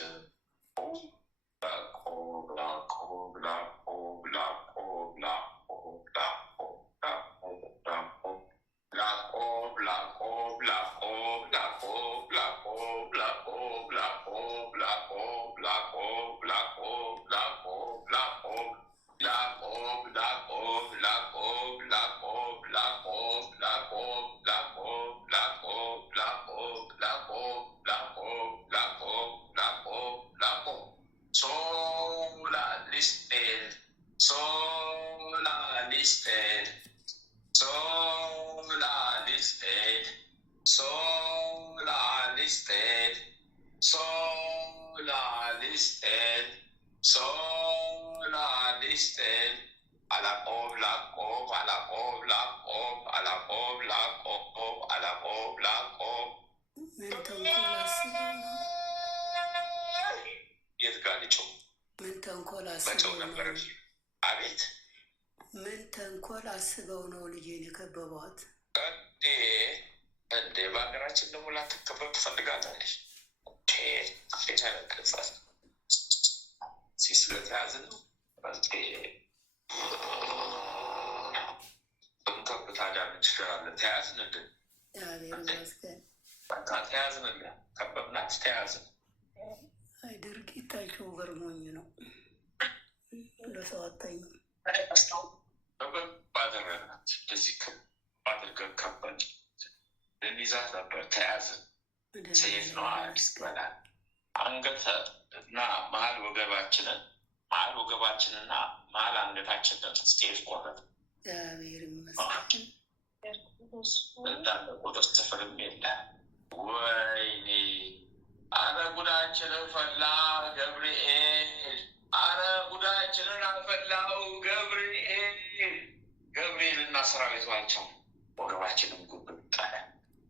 ምን ተንኮል አስበው ነው ልጄን የከበቧት? እንዴ በሀገራችን ደግሞ ላትከበብ ትፈልጋለች? ስለተያዘ ነው እንከብ ታዲያ ምን ችግር አለ? ተያዝንልን ተያዝንልን ከበብናት ተያዝን። አይ ድርጊታቸው ገርሞኝ ነው። ለሰው አታኝም ባደረግናት እንደዚህ አድርገን ከበን ልንይዛት ነበር። ተያዝን። ሴት ነው ይስበላል። አንገት እና መሀል ወገባችንና መሀል አንገታችንን ስቴፍ ቆረጥ። እግዚአብሔር ይመስገን። እንዳለ ቁጥር ስፍርም የለ። ወይኔ አረ ጉዳችንን ፈላ ገብርኤል፣ አረ ጉዳችንን አፈላው ገብርኤል። ገብርኤልና ሰራዊቷቸው ወገባችንን ጉብጣለ፣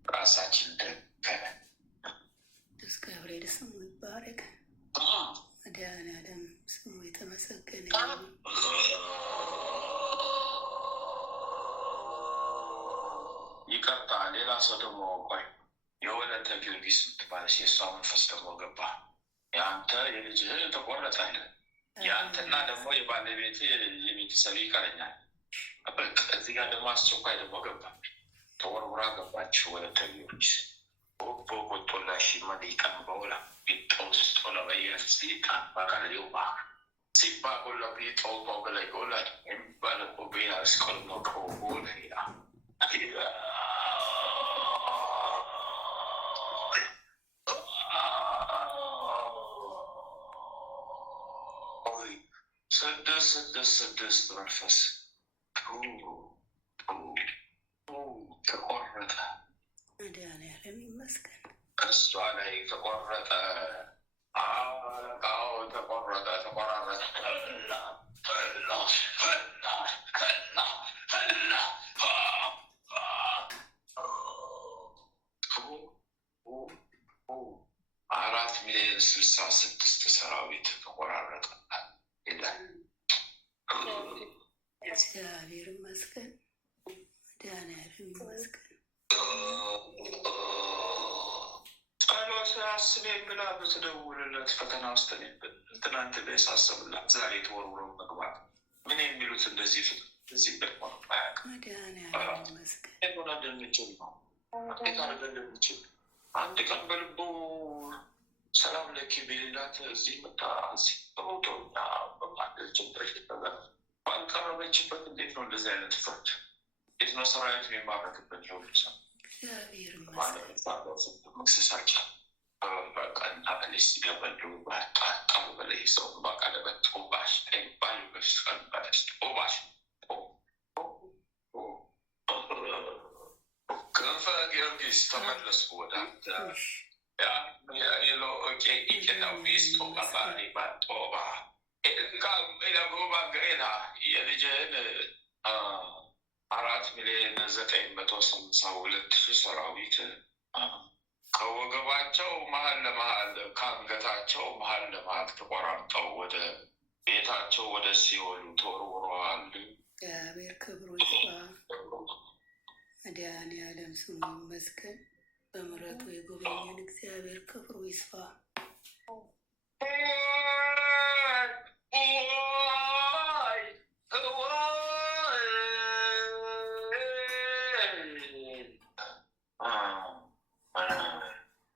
ራሳችን ደከመ። ቅዱስ ገብርኤል ስሙ ይባረክ። መድኃኔዓለም ስሙ የተመሰገነ። ይቅርታ ሌላ ሰው ደግሞ ቆይ የወለተ ጊዮርጊስ ምትባለች የእሷ መንፈስ ደግሞ ገባ። የአንተ የልጅህ ተቆረጠልን። የአንተና ደግሞ የባለቤት የቤተሰብ ይቀረኛል። እዚህ ጋር ደግሞ አስቸኳይ ደግሞ ገባ። ተወርውራ ገባች ወለተ ጊዮርጊስ ቦቆጦላሽ መሊቀን በውላ ቢጠውስ ጦለበየስ ሊቃን ባቃለውባ ሲባ ጎላ ቢጠው በላይ ጎላ የሚባለቆ ቤያ እስከልሞቀው ጎላ ስድስት መንፈስ ተቆረጠ። መድኃኔዓለም ይመስገን። እሷ ላይ ተቆረጠ። አለቃው ተቆረጠ፣ ተቆራረጠ። አራት ሚሊዮን 66 ሰራዊት ተቆራረጠ ይላል። እግዚአብሔር ይመስገን። መድኃኔዓለም ይመስገን። ጸሎት አስቤን ብላ ብትደውልለት ፈተና ውስጥ ትናንት ላይ ሳሰብላት ዛሬ ተወርውረው መግባት ምን የሚሉት እንደዚህ እዚህ ደግሞ መድኃኔዓለም ይመስገን። ሆነ እንደምችል ነው እንዴት አድርገን እንደምችል አንድ ቀን በልቦ ሰላም ለኪ ቤላት እዚህ መጣ እዚህ በቦታውኛ በማደርችበት ባልቀረበችበት እንዴት ነው እንደዚህ አይነት ፍርድ? እንዴት ነው ሰራዊት የሚማረክበት? ይሆንሳ እግዚአብሔር ይመስገን። መክሰሳቸው በቀና በሌስ ገበሉ ቃሉ በላይ ሰው ባቃለበት ኦባሽ ባሉ በስቀን በስ ኦባሽ ክንፈ ጊዮርጊስ ተመለስኩ ወደ አንተ የሎቄ ኢኬናው ቢስቶ ቀባሪ ባጦባ ኤልካ ኤላጎባ ገኤና የልጅህን 4,982,000 ሰራዊት ከወገባቸው መሀል ለመሀል ከአንገታቸው መሀል ለመሀል ተቆራርጠው ወደ ቤታቸው ወደ ሲኦል ተወርውረዋል። እግዚአብሔር ክብሩ ይስፋ። መድኃኔዓለም ስሙ ይመስገን። በምሕረቱ የጎበኘን እግዚአብሔር ክብሩ ይስፋ።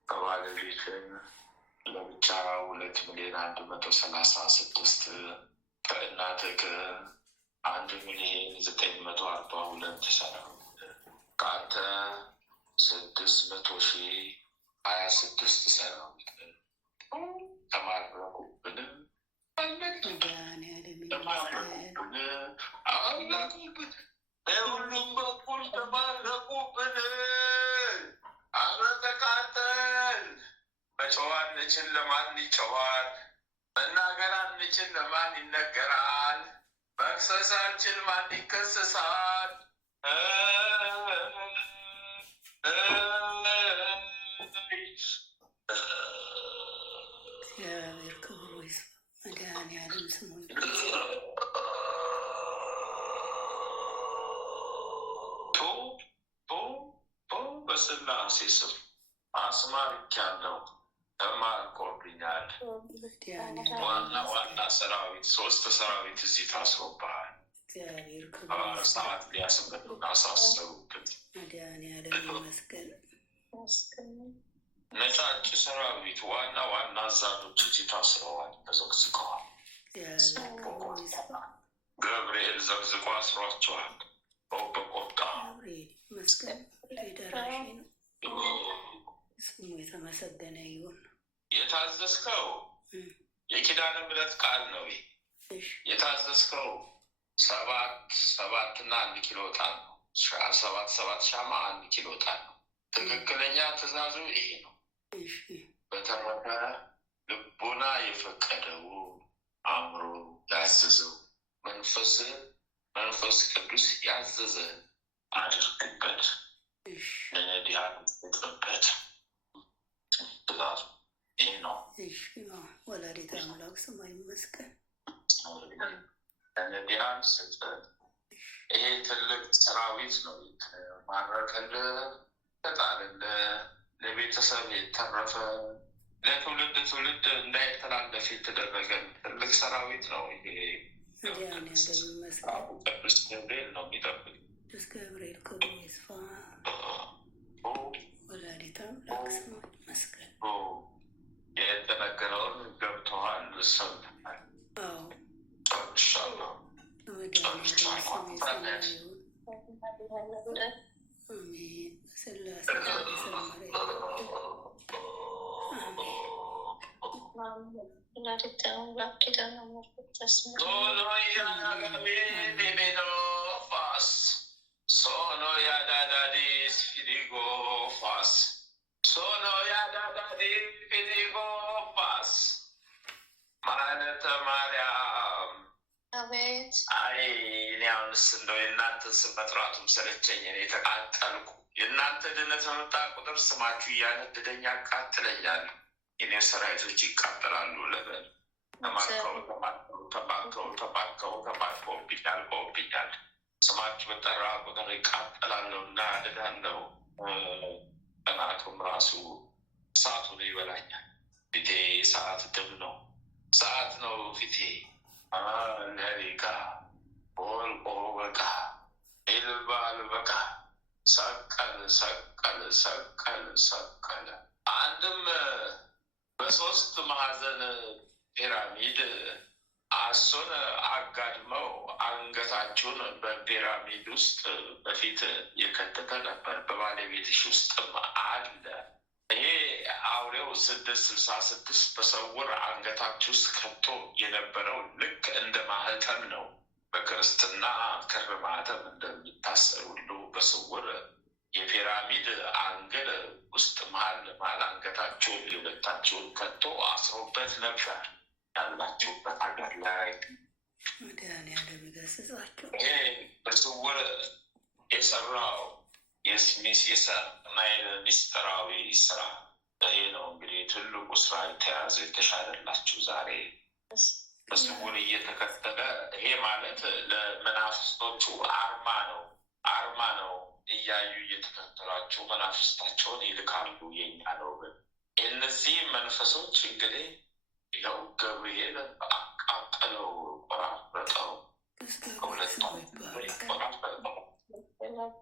ከባለቤት ለብቻ 2,136,000 ከእናትህ 1,942,000 ሰራዊት ከአንተ 600,026 ሰራዊት ተማረኩብን። ሁሉም በኩል ተማረኩብን። አረ ተቃጠል። መጮህ አንችል፣ ለማን ይጮሃል? መናገር አንችል፣ ለማን ይነገራል? መክሰስ አንችል፣ ማን ይከሰሳል? እግዚአብሔር ክብሩ ይስፋ። መድኃኔዓለም ስሙ በስላሴ ስም አስማርቻለሁ። ተማርኮብኛል። ዋና ሰራዊት 3 ሰራዊት እዚህ ታስሮብሃል። ሰዓት ሊያስመጡ አሳሰቡበት። መድኃኔዓለም ይመስገን። ነጫጭ ሰራዊት ዋና አዛዦች እዚህ ታስረዋል፣ ተዘግዝቀዋል። ገብርኤል ዘግዝቆ አስሯቸዋል። በቆጣ መስቀል ደራሽ ነው። ስሙ የተመሰገነ ይሁን። የታዘዝከው የኪዳነ ምሕረት ቃል ነው። የታዘዝከው 7 እና 1 ኪሎ ዕጣን ነው። 7 ሻማ 1 ኪሎ ዕጣን ነው። ትክክለኛ ትእዛዙ ይሄ ነው። በተረፈ ልቦና የፈቀደው አእምሮ ያዘዘው መንፈስ ቅዱስ ያዘዘ አድርግበት። ለነዲያን ጥበት ትእዛዙ ይህ ነው። ወላዲተ አምላክ ስሟ ይመስገን። ለነዲያን ስጥ። ይሄ ትልቅ ሰራዊት ነው። ማረከልህ ተጣልልህ፣ ለቤተሰብ የተረፈ ለትውልድ እንዳይተላለፍ የተደረገ ትልቅ ሰራዊት ነው። ይሄ ቅዱስ ገብርኤል ነው የሚጠብቅ። ቅዱስ ገብርኤል ክብሩ ይስፋ። ወላዲተ አምላክ ስሟ ይመስገን። የተነገረውን ገብተዋል፣ ሰምተሃል? ጨርሻለሁ። አሜን። በስላሴ Sono ya dadadis fidigo fas. Sono ya dadadis fidigo fas. Malete Maryam. አቤት። አይ እኔ አሁንስ እንደው የእናንተን ስም መጥራቱም ሰለቸኝ። እኔ ተቃጠልኩ። የእናንተ ድነት በመጣ ቁጥር ስማችሁ እያነደደኝ ያቃጥለኛል። የኔ ሰራዊቶች ይቃጠላሉ። ለበል ተባርከውብኛል። ስማችሁ በጠራ ቁጥር ይቃጠላለሁ እና አድዳለሁ። ጠናቱም ራሱ እሳቱን ይበላኛል። ፊቴ ሰዓት ድም ነው፣ ሰዓት ነው ፊቴ። ለሪቃ ወልቆ በቃ ይልባል በቃ ሰቀል። አንድም በ3 ማዕዘን ፒራሚድ አሶን አጋድመው አንገታችሁን በፒራሚድ ውስጥ በፊት የከተተ ነበር። በባለቤትሽ ውስጥም አለ። ይሄ አውሬው 666 በስውር አንገታችሁ ውስጥ ከቶ የነበረው ልክ እንደ ማህተም ነው። በክርስትና ክር ማህተም እንደሚታሰር ሁሉ በስውር የፒራሚድ አንገል ውስጥ መሀል አንገታችሁን የሁለታችሁን ከቶ አስሮበት ነበር። ያላችሁበት ሀገር ላይ መድኃኔዓለም ይገስጻችሁ። ይሄ በስውር የሰናይን ሚስጥራዊ ስራ ይሄ ነው እንግዲህ ትልቁ ስራ የተያዘ የተሻለላችሁ ዛሬ በስውር እየተከተለ ይሄ ማለት ለመናፍስቶቹ አርማ ነው እያዩ እየተከተሏቸው መናፍስታቸውን ይልካሉ። የኛ ነው ግን እነዚህ መንፈሶች እንግዲህ ያው ገብርኤል አቃጠለው፣ ቆራረጠው፣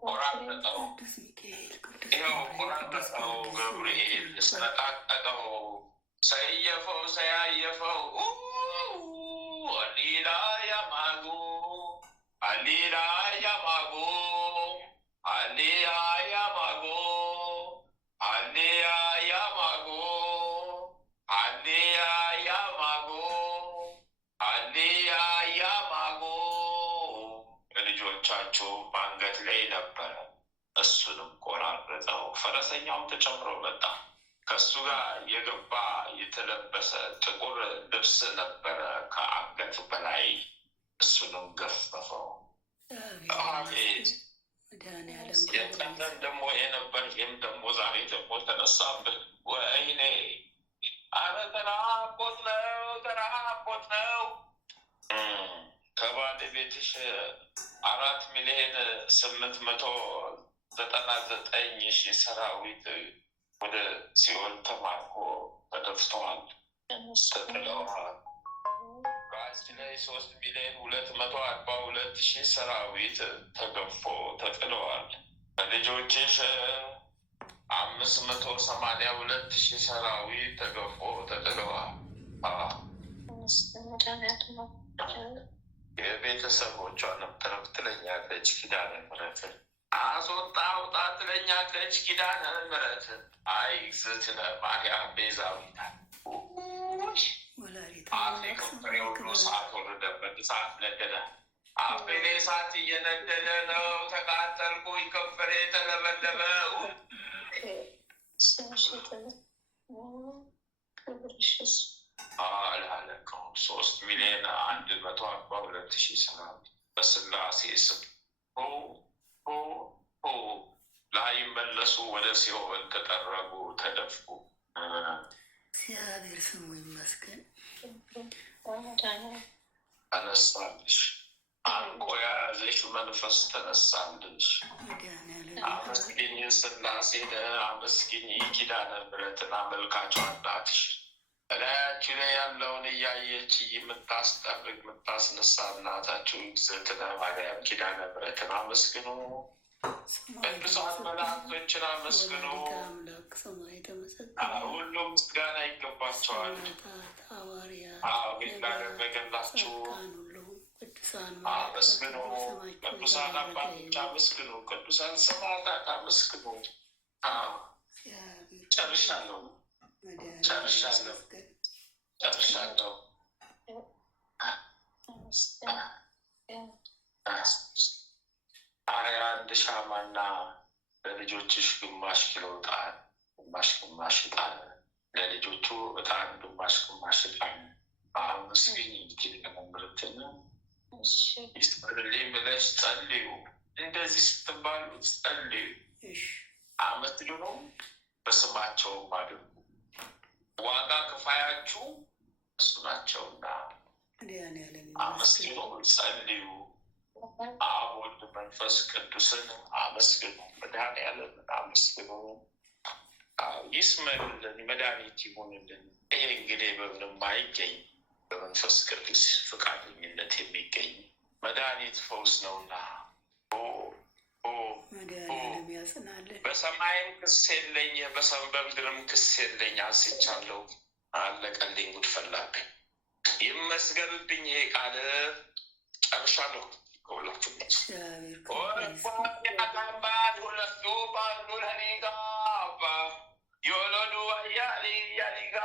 ቆራረጠው፣ ገብርኤል ሰነጣጠቀው፣ ሰየፈው፣ ሰያየፈው። አሊላ ያማጉ አሊላ ያማጉ አሊያ ያማጉ አሊያ ያማጉ አሊያ ያማጉ አሊያ ያማጉ። ልጆቻችሁ በአንገት ላይ ነበረ፣ እሱንም ቆራረጠው። ፈረሰኛውም ተጨምሮ መጣ። ከሱ ጋር የገባ የተለበሰ ጥቁር ልብስ ነበረ ከአንገት በላይ፣ እሱንም ገፈፈው። አቤት የቀደም ደግሞ የነበር ይህም ደግሞ ዛሬ ደግሞ ተነሳብን። ወይኔ አረ ተራቆት ነው። ከባለቤትሽ 4,899,000 ሰራዊት ወደ ሲኦል ተማርኮ ተደፍተዋል፣ ተጥለዋል። በአንቺ ላይ 3,242,000 ሰራዊት ተገፎ ተጥለዋል። በልጆችሽ 582,000 ሰራዊት ተገፎ ተጥለዋል። የቤተሰቦቿንም ትረፍ ትለኛለች ኪዳነ ምሕረት። አስወጣ አውጣ ትለኛለች ኪዳነ ምሕረት። አይ እግዝእትነ ማርያም ቤዛዊት አፌ ከንፈሬ ሁሉ እሳት ወረደበት፣ እሳት ነደደ። አፌ ላይ እሳት እየነደደ ነው። ተቃጠልኩኝ፣ ከንፈሬ ተለበለበ። አላለቀውም። 3,142,000 ሰራዊት በስላሴ ስም ላይመለሱ ወደ ሲኦል ተጠረጉ፣ ተደፉ። እግዚአብሔር ስሙ ይመስገን። ተነሳልሽ፣ አንቆ የያዘሽ መንፈስ ተነሳልሽ። አመስግኝ ስላሴን፣ አመስግኝ ኪዳነ ምሕረትን፣ አመልካቿ እናትሽ እላያችሁ ላይ ያለውን እያየች የምታስጠርግ የምታስነሳ እናታችሁ እግዝእትነ ማርያም ኪዳነ ምሕረትን አመስግኑ። ቅዱሳን መላእክቶችን አመስግኑ። ሁሉም ምስጋና ይገባቸዋል። ላደረገላችሁ አመስግኑ። ቅዱሳን አባቶች አመስግኑ። ቅዱሳን ሰማዕታት አመስግኑ። ጨርሻለሁ። 21 ሻማና ለልጆችሽ ግማሽ ኪሎ ዕጣን፣ ግማሽ ዕጣን ለልጆቹ ዕጣን፣ ግማሽ ዕጣን። አመስግኝ ኪዳነ ምሕረትን ይስጥልኝ ብለሽ ጸልዩ። እንደዚህ ስትባሉ ጸልዩ፣ አመስግኑ፣ በስማቸውም አድርጉ። ዋጋ ክፋያችሁ እሱ ናቸውና አመስግኑ፣ ጸልዩ። አብ ወልድ መንፈስ ቅዱስን አመስግኑ። መድኃኔዓለምን አመስግኑ። ይስመርልን፣ መድኃኒት ይሆንልን። ይሄ እንግዲህ በምንም አይገኝ፣ በመንፈስ ቅዱስ ፈቃደኝነት የሚገኝ መድኃኒት ፈውስ ነውና በሰማይም ክስ የለኝ፣ በምድርም ክስ የለኝ። አንስቻለሁ፣ አለቀልኝ፣ ጉድ ፈላብኝ። ይመስገንብኝ። ይሄ ቃል ጨርሻለሁ። ከሁላችሁ ሁለቱ በአንዱ ለሊጋ የወለዱ አያሌ ያሊጋ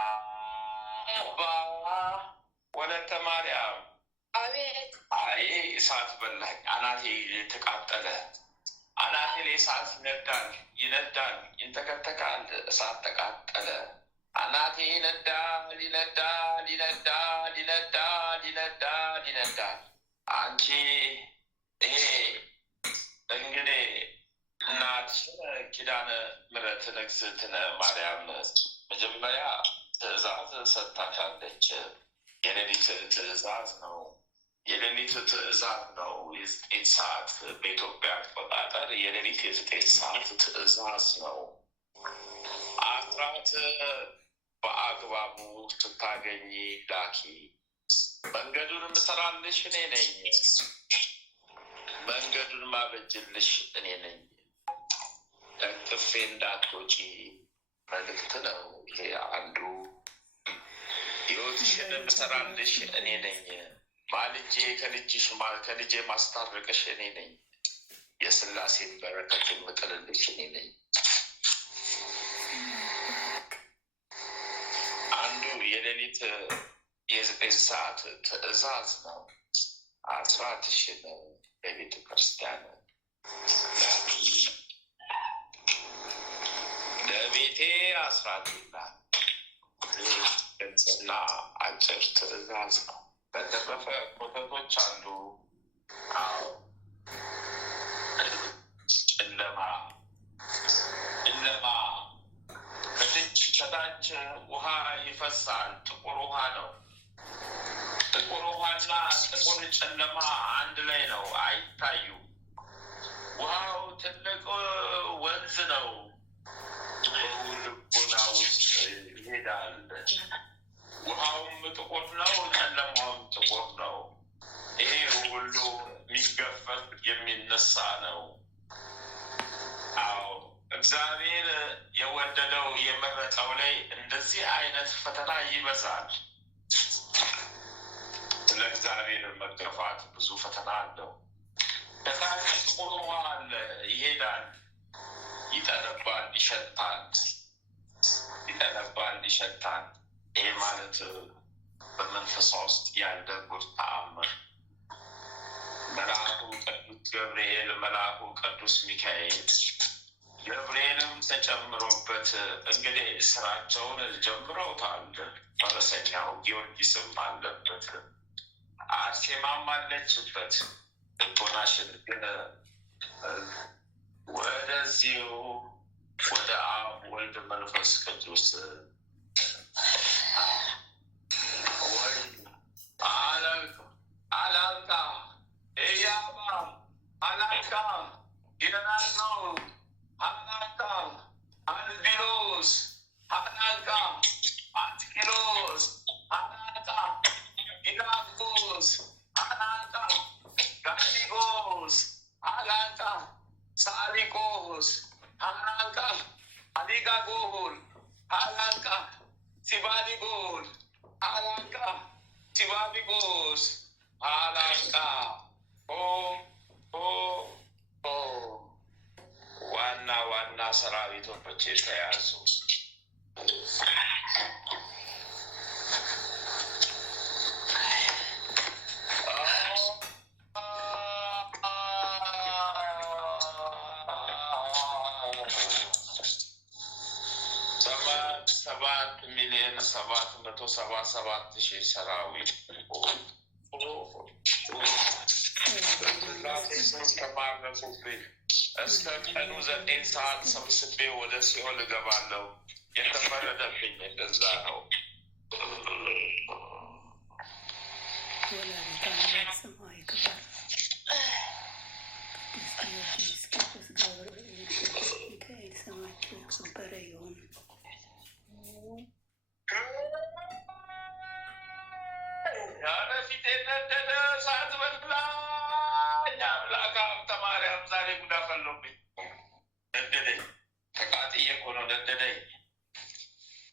ወለተ ማርያም አቤት። አይ እሳት በላኝ፣ አናቴ ተቃጠለ። አናቴ ላይ እሳት ይነዳል፣ ይንተከተካል። እሳት ተቃጠለ። አናቴ ይነዳል። አንቺ ይሄ እንግዲህ እናትሽን ኪዳነ ምሕረት እግዝእትነ ማርያም መጀመሪያ ትእዛዝ ሰጥታሻለች። የሌሊት ትእዛዝ ነው። የሌሊት ትእዛዝ ነው። የዘጠኝ ሰዓት በኢትዮጵያ አቆጣጠር የሌሊት የዘጠኝ ሰዓት ትእዛዝ ነው። አስራት በአግባቡ ስታገኝ ላኪ። መንገዱን የምሰራልሽ እኔ ነኝ። መንገዱን ማበጅልሽ እኔ ነኝ። ለቅፌ እንዳትወጪ መልእክት ነው ይሄ አንዱ። ሕይወትሽን የምሰራልሽ እኔ ነኝ። ማልጄ ከልጄ ማስታረቅሽ እኔ ነኝ። የሥላሴን በረከት የምጥልልሽ እኔ ነኝ። አንዱ የሌሊት የዘጠኝ ሰዓት ትእዛዝ ነው። አስራትሽን በቤተ ክርስቲያን ለቤቴ አስራት ይላል። ግልጽና አጭር ትእዛዝ ነው። በተረፈ ኮተቶች አሉ። ጨለማ ከታች ውሃ ይፈሳል። ጥቁር ውሃ ነው። ጥቁር ውሃና ጥቁር ጨለማ አንድ ላይ ነው፣ አይታዩ። ውሃው ትልቅ ወንዝ ነው። ልቦና ውስጥ ይሄዳል። ውሃውም ጥቁር ነው፣ ጨለማውም ጥቁር ነው። ይሄ ሁሉ የሚገፈፍ የሚነሳ ነው። አዎ እግዚአብሔር የወደደው የመረጠው ላይ እንደዚህ አይነት ፈተና ይበዛል። ስለ እግዚአብሔር መገፋት ብዙ ፈተና አለው። ከታች ጥቁር ውሃ አለ፣ ይሄዳል፣ ይጠነባል፣ ይሸታል። ይጠነባል፣ ይሸታል። ይሄ ማለት በመንፈሳ ውስጥ ያለ ጉር ተአምር። መልአኩ ቅዱስ ገብርኤል፣ መልአኩ ቅዱስ ሚካኤል፣ ገብርኤልም ተጨምሮበት እንግዲህ ስራቸውን ጀምረውታል። ፈረሰኛው ጊዮርጊስም አለበት፣ አርሴማም አለችበት። ልቦናሽን ግን ወደዚሁ ወደ አብ ወልድ መንፈስ ቅዱስ አላልካ እያባ አላልካ ጊደናኖ አላልካ አንቢሎስ አላልካ አንትኪሎስ አላልካ ጊዳጎስ አላልካ ጋሊጎስ አላልካ ሳሊቆስ አላልካ አሊጋጎል አላልካ ሲባሊጎል አላልካ ሲባቢጎስ አላልካ ዋና ዋና ሰራዊቶች የተያዙ ሰባት ሚሊዮን 777,000 ሰራዊት ተማረኩብኝ። እስከ ቀኑ 9 ሰዓት ሰብስቤ ወደ ሲኦል እገባለሁ። የተፈረደብኝ እንደዛ ነው። ያለፊት የነደደ እሳት በላኝ። አምላክ ሀብተ ማርያም ዛሬ ጉዳ ፈሎብኝ። ነደደኝ። ተቃጥዬ እኮ ነው ነደደኝ።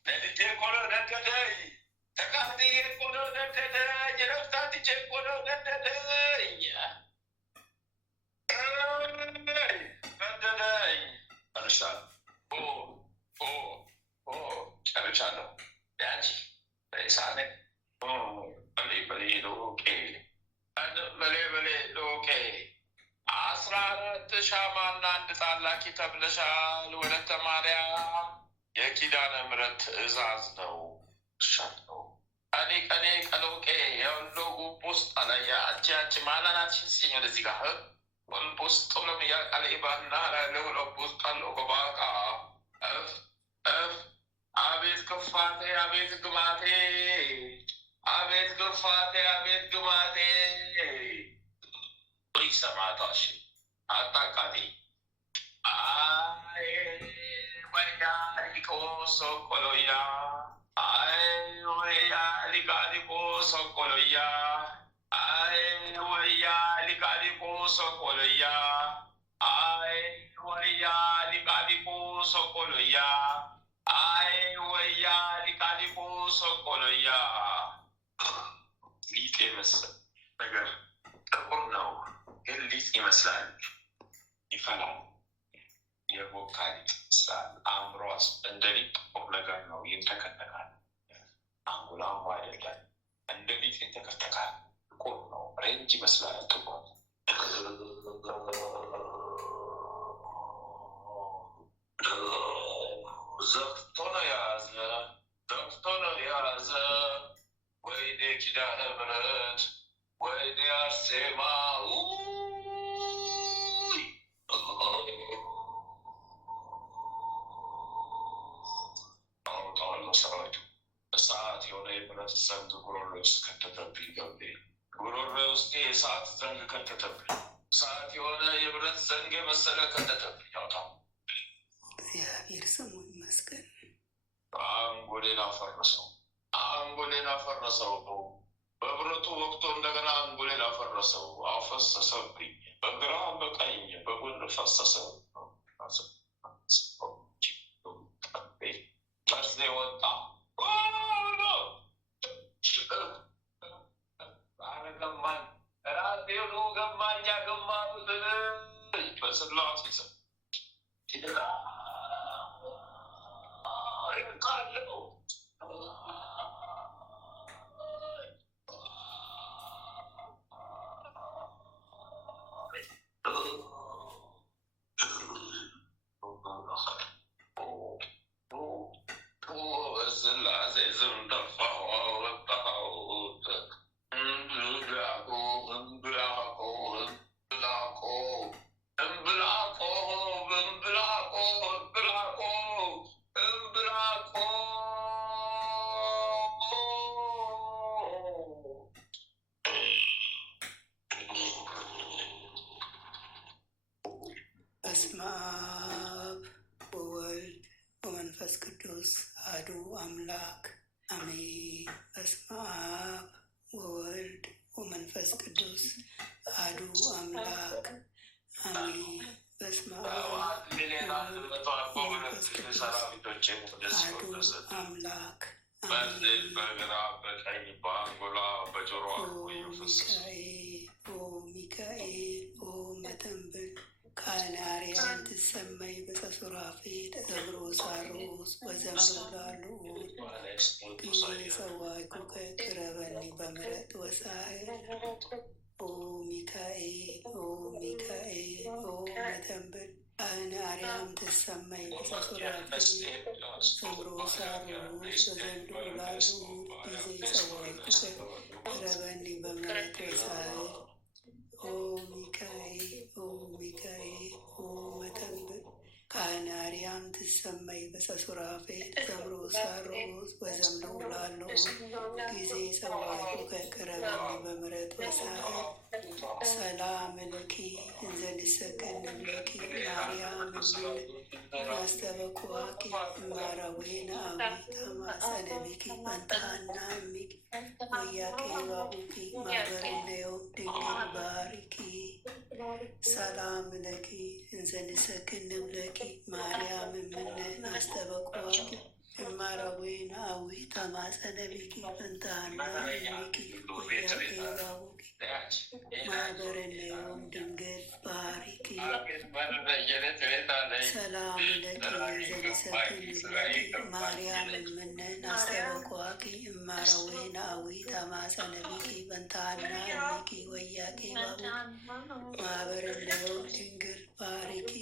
ነድጄ እኮ ነው ነደደኝ። ተቃጥዬ እኮ ነው ነደደኝ። ረፍታትቼ እኮ ነው ነደደኝ። ነደደኝ። ጨርሻለሁ። ያንቺ ሬሳኔ በሌ ሎቄ 14 ሻማና አንድ ጣላኪ ተብለሻል። ወለተ ማርያም የኪዳነ ምሕረት ትእዛዝ ነው። ሻለው ቀኔ ቀሎቄ የወሎ ጉብ ውስጥ አለያ አንቺ ማላናትሽን ሲኝ ወደዚህ ጋር والبوستولم يا الإبان نارا لو بوستالو كباكا أبيت كفاتي أبيت كماتي أبيت كفاتي أبيت كماتي ليس ما تاشي أتاكادي أي ويا ليكو سوكولويا أي ويا ليكو سوكولويا أي ويا ليكو سوكولويا أي ويا ليكو سوكولويا أي ويا ليكو سوكولويا ليك يمثل ነገር ጥቁር ነው ግን ሊጥ ይመስላል ይፈላል የቦካ ሊጥ ይመስላል አእምሮስ እንደ ሊጥ ጥቁር ነገር ነው ይንተከተካል አንጉላሙ አይደለም እንደ ሊጥ ይንተከተካል ጥቁር ነው ሬንጅ ይመስላል ጥቁር ዘግቶ ነው የያዘ ወይኔ ኪዳነ ምሕረት ወይኔ አርሴማ አውጣዋለሁ ሰራዊቱ እሳት የሆነ የብረት ዘንግ ጉሮሮ ውስጥ ከተተብኝ ገብቴ ጉሮሮ ውስጥ የእሳት ዘንግ ከተተብኝ እሳት የሆነ የብረት ዘንግ የመሰለ ከተተብኝ አውጣው እግዚአብሔር ስሙ ይመስገን። አንጎሌን አፈረሰው በብረቱ ወቅቶ እንደገና አንጎሌን አፈረሰው አፈሰሰብኝ በግራ በቀኝ በጎን ፈሰሰ መርዜ ወጣ ገማኝ ራሴኑ ገማኛ ገማቱትን በስላሴ ስም ካለው ስላሴ ስም ጠፋሁ አወጣሁት በስመ አብ ወወልድ ወመንፈስ ቅዱስ አሐዱ አምላክ አሜን። በስመ አብ ወወልድ ወመንፈስ ቅዱስ አሐዱ አምላክ አሜን። በስመ አብ ወወልድ ወመንፈስ ቅዱስ አሐዱ አምላክ አሜን። በግራ በቀኝ በአንጎላ በጆሮ ሚካኤል ሚካኤል መተንብል ካናሪያን ትሰመይ በሰሱራፌል ዘብሮ ሳሮስ ወዘምሮላሉ ጊዜ ሰዋይኩ ከቅረበኒ በምረት ወሳይ ሚካኤል ሚካኤል መተንብል ካናሪያን ትሰመይ በሰሱራፌል ዘብሮ ሳሮስ ወዘምሮላሉ ጊዜ ሰዋይኩ ከቅረበኒ በምረት ወሳይ ሚካኤል መተንብል ካህናርያም ትሰመይ በሰሱራፌል ዘምሮ ሳሮስ ወዘምሎ ላሎ ጊዜ ሰዋይኩ ከቅረበኒ በምረት ወሳይ ሰላም ለኪ እንዘ ንሰገድ ለኪ ማርያም እምነ ናስተበኩዋኪ እማራዌነ አዊ ተማጸነቢኪ መንታና እሚኪ ወያቄ ባቡኪ ማበረነዮም ድንግል ባሪኪ ሰላም ለኪ እንዘ ንሰግድ ለኪ ማርያም እምነ ናስተበኩዋኪ እማራዌነ አዊ ተማጸነቢኪ መንታና እሚኪ ወያቄ ባቡኪ ማበረነዮም ድንግል ባሪኪ ሰላም ለኪ እንዘ ንሰግድ ለኪ ማርያም እምነ ናስተበኩዋኪ እማራዌነ አዊ ተማጸነቢኪ መንታና እሚኪ ወያቄ ባቡኪ ማበረነዮም ድንግል ባሪኪ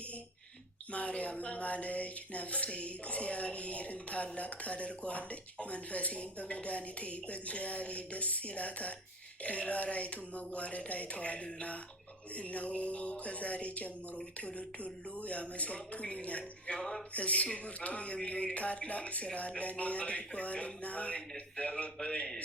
ማርያምን ማለች ነፍሴ እግዚአብሔርን ታላቅ ታደርገዋለች፣ መንፈሴም በመድኃኒቴ በእግዚአብሔር ደስ ይላታል። የባሪያይቱን መዋረድ አይተዋልና። እነሆ ከዛ ከዛሬ ጀምሮ ትውልድ ሁሉ ያመሰግኑኛል። እሱ ብርቱ የሚሆን ታላቅ ስራ ለእኔ አድርጓልና።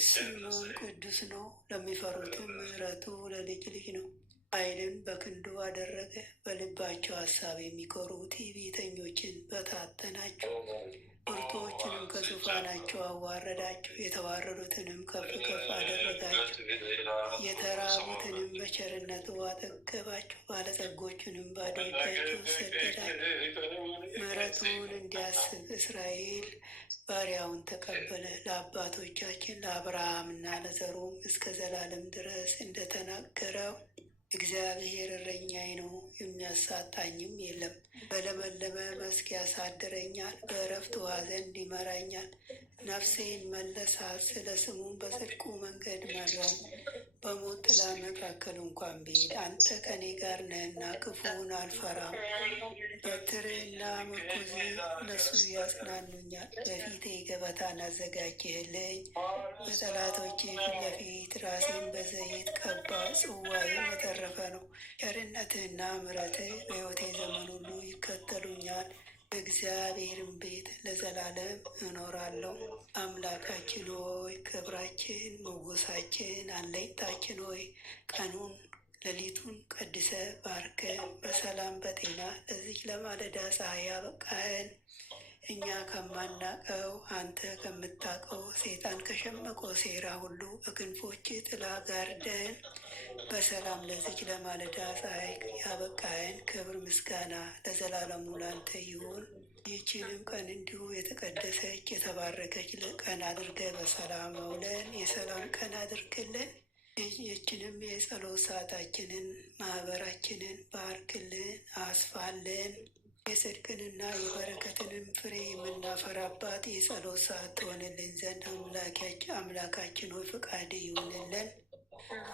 ስሙም ቅዱስ ነው፣ ለሚፈሩትም ምሕረቱ ለልጅ ልጅ ነው። ኃይልን በክንዱ አደረገ፣ በልባቸው ሀሳብ የሚኮሩ ትዕቢተኞችን በታተናቸው። ብርቱዎችንም ከዙፋናቸው አዋረዳቸው፣ የተዋረዱትንም ከፍ ከፍ አደረጋቸው። የተራቡትንም በቸርነቱ አጠገባቸው፣ ባለጸጎቹንም ባዶ እጃቸውን ሰደዳቸው። ምሕረቱን እንዲያስብ እስራኤል ባሪያውን ተቀበለ። ለአባቶቻችን ለአብርሃምና ለዘሩም እስከ ዘላለም ድረስ እንደተናገረው እግዚአብሔር እረኛዬ ነው፣ የሚያሳጣኝም የለም። በለመለመ መስክ ያሳድረኛል፣ በዕረፍት ውኃ ዘንድ ይመራኛል። ነፍሴን መለሳት፣ ስለ ስሙም በጽድቁ መንገድ መራኝ። በሞት ጥላ መካከል እንኳን ብሄድ አንተ ከኔ ጋር ነህና ክፉውን አልፈራም። በትርህና ምርኩዝህ እነሱ ያጽናኑኛል። በፊቴ ገበታን አዘጋጀህልኝ፣ በጠላቶቼ ፊት ለፊት ራሴን በዘይት ቀባ። ጽዋዬም የተረፈ ነው። ቸርነትህና ምሕረትህ በሕይወቴ ዘመን ሁሉ ይከተሉኛል። በእግዚአብሔርም ቤት ለዘላለም እኖራለሁ። አምላካችን ሆይ፣ ክብራችን፣ ሞገሳችን፣ አለኝታችን ሆይ ቀኑን ሌሊቱን ቀድሰ ባርከ በሰላም በጤና ለዚች ለማለዳ ፀሐይ ያበቃህን። እኛ ከማናቀው አንተ ከምታውቀው ሰይጣን ከሸመቀው ሴራ ሁሉ በክንፎች ጥላ ጋርደን በሰላም ለዚች ለማለዳ ፀሐይ ያበቃህን። ክብር ምስጋና ለዘላለሙ ላንተ ይሁን። ይህችንም ቀን እንዲሁ የተቀደሰች የተባረከች ቀን አድርገ በሰላም አውለን የሰላም ቀን አድርግልን። ይህችንም የጸሎት ሰዓታችንን ማህበራችንን ባርክልን፣ አስፋልን። የጽድቅንና የበረከትንም ፍሬ የምናፈራባት የጸሎት ሰዓት ትሆንልን ዘንድ አምላካችን ሆይ ፈቃድ ይሁንልን።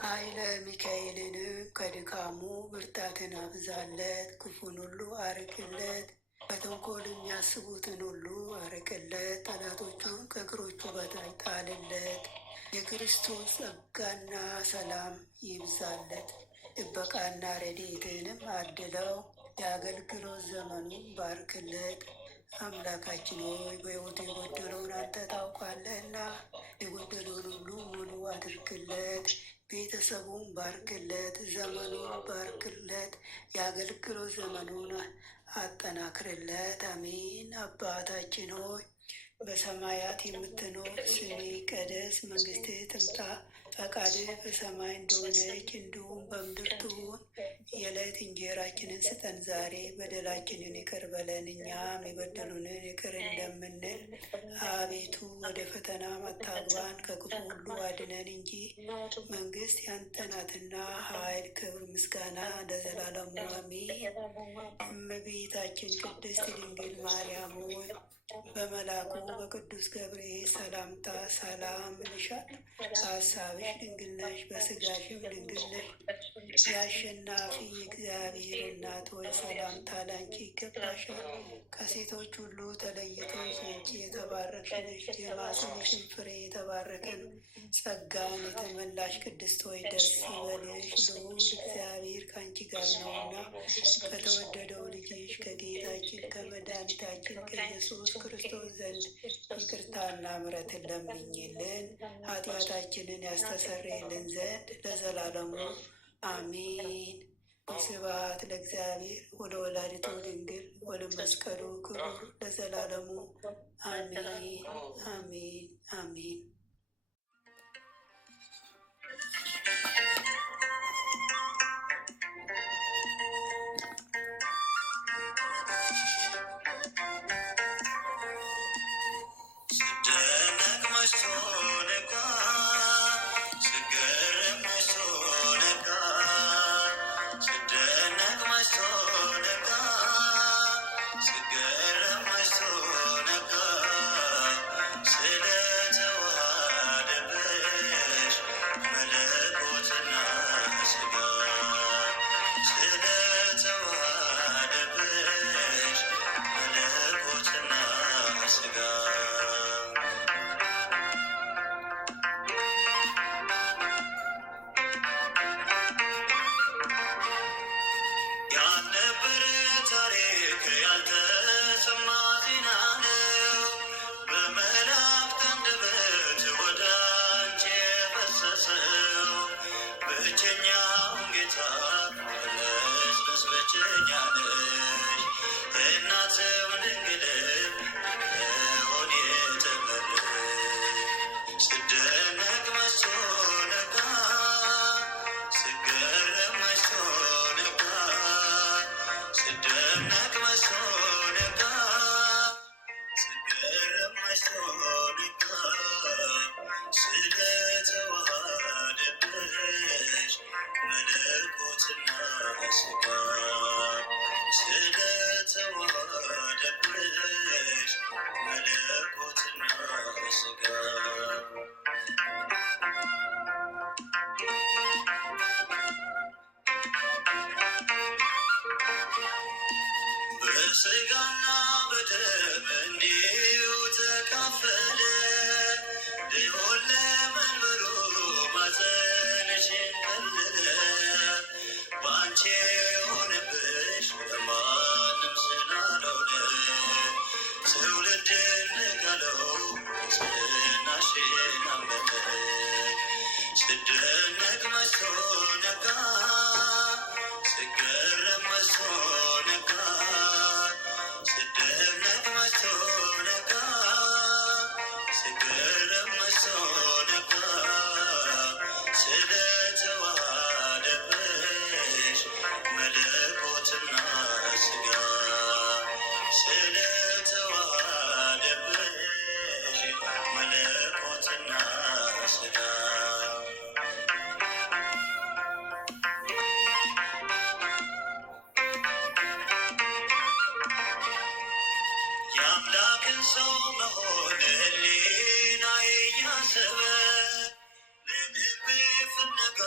ኃይለ ሚካኤልንም ከድካሙ ብርታትን አብዛለት፣ ክፉን ሁሉ አርቅለት፣ በተንኮል የሚያስቡትን ሁሉ አርቅለት፣ ጠላቶቹን ከእግሮቹ በታች ጣልለት። የክርስቶስ ጸጋና ሰላም ይብዛለት፣ ጥበቃና ረድኤትንም አድለው፣ የአገልግሎት ዘመኑን ባርክለት። አምላካችን ሆይ በሕይወቱ የጎደለውን አንተ ታውቃለህና የጎደለውን ሁሉ ሙሉ አድርግለት። ቤተሰቡን ባርክለት፣ ዘመኑን ባርክለት፣ የአገልግሎት ዘመኑን አጠናክርለት። አሜን። አባታችን ሆይ በሰማያት የምትኖር፣ ስምህ ይቀደስ፣ መንግስትህ ትምጣ፣ ፈቃድህ በሰማይ እንደሆነች እንዲሁም በምድር ትሁን። የዕለት እንጀራችንን ስጠን ዛሬ፣ በደላችንን ይቅር በለን እኛም የበደሉንን ይቅር እንደምንል። አቤቱ ወደ ፈተና አታግባን፣ ከክፉ ሁሉ አድነን እንጂ መንግስት ያንተ ናትና፣ ኃይል፣ ክብር፣ ምስጋና ለዘላለሙ አሜን። እመቤታችን ቅድስት ድንግል ማርያም ሆይ በመልአኩ በቅዱስ ገብርኤል ሰላምታ ሰላም እልሻለሁ። በሐሳብሽ ድንግል ነሽ፣ በሥጋሽም ድንግል ነሽ። የአሸናፊ እግዚአብሔር እናት ሆይ ሰላምታ ላንቺ ይገባሻል። ከሴቶች ሁሉ ተለይተሽ አንቺ የተባረክሽ ነሽ፣ የማኅፀንሽም ፍሬ የተባረከ ነው። ጸጋን የተመላሽ ቅድስት ሆይ ደስ ይበልሽ፣ ልዑል እግዚአብሔር ከአንቺ ጋር ነውና ከተወደደው ልጅሽ ከጌታችን ከመድኃኒታችን ከኢየሱስ ክርስቶስ ዘንድ ይቅርታና ምሕረትን ለምኝልን ኃጢአታችንን ያስተሰርይልን ዘንድ ለዘላለሙ አሜን። ስብሐት ለእግዚአብሔር ወለወላዲቱ ድንግል ወለመስቀሉ ክቡር ለዘላለሙ አሜን አሜን አሜን። ስለተዋሃ ታሪክ ያልተሰማ ዜና ነው። በመላእክት አንደበት ወደ አንቺ የፈሰሰው ብቸኛውን ጌታ ለመጽነስ ብቸኛ ነሽ እናትም ድንግልም ለሆድ የተመለሽ ስደነቅ መሶ ነጋ ስገረም መሶ ነጋ ስደነቅ መሶ ነጋ ስገረም መሶ ነጋ ስለተዋሃደብሽ መለኮትና ሥጋ ስለተዋሃደብሽ መለኮትና ሥጋ በሥጋና በደም እንዲሁ ተካፈለ ሊሆን ለመንበሩ ማፀንሽን ከለለ በአንቺ የሆነብሽ ለማንም ስላልሆነ ትውልድ ንቃለው ጽናሽን አመነ ስደነቅ መሶ ነጋ ስገረም መሶ ነጋ ስደነቅ መሶ ነጋ ስገረም መሶ ነጋ ስለተዋሃደብሽ መለኮትና ሥጋ ስለተዋሃደብሽ መለኮትና ሥጋ የአምላክን ሰው መሆን ሕሊናዬ እያሰበ ለልቤ ፍለጋ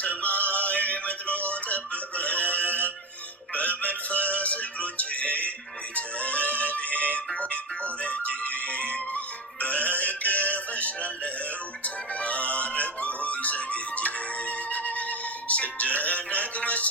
ሰማይ ምድሮ ጠበበ በመንፈስ እግሮቼ ቤተልሔም ወረጄ በእቅፍሽ ላለው ተባረኩኝ ሰግጄ ስደነቅ መሶ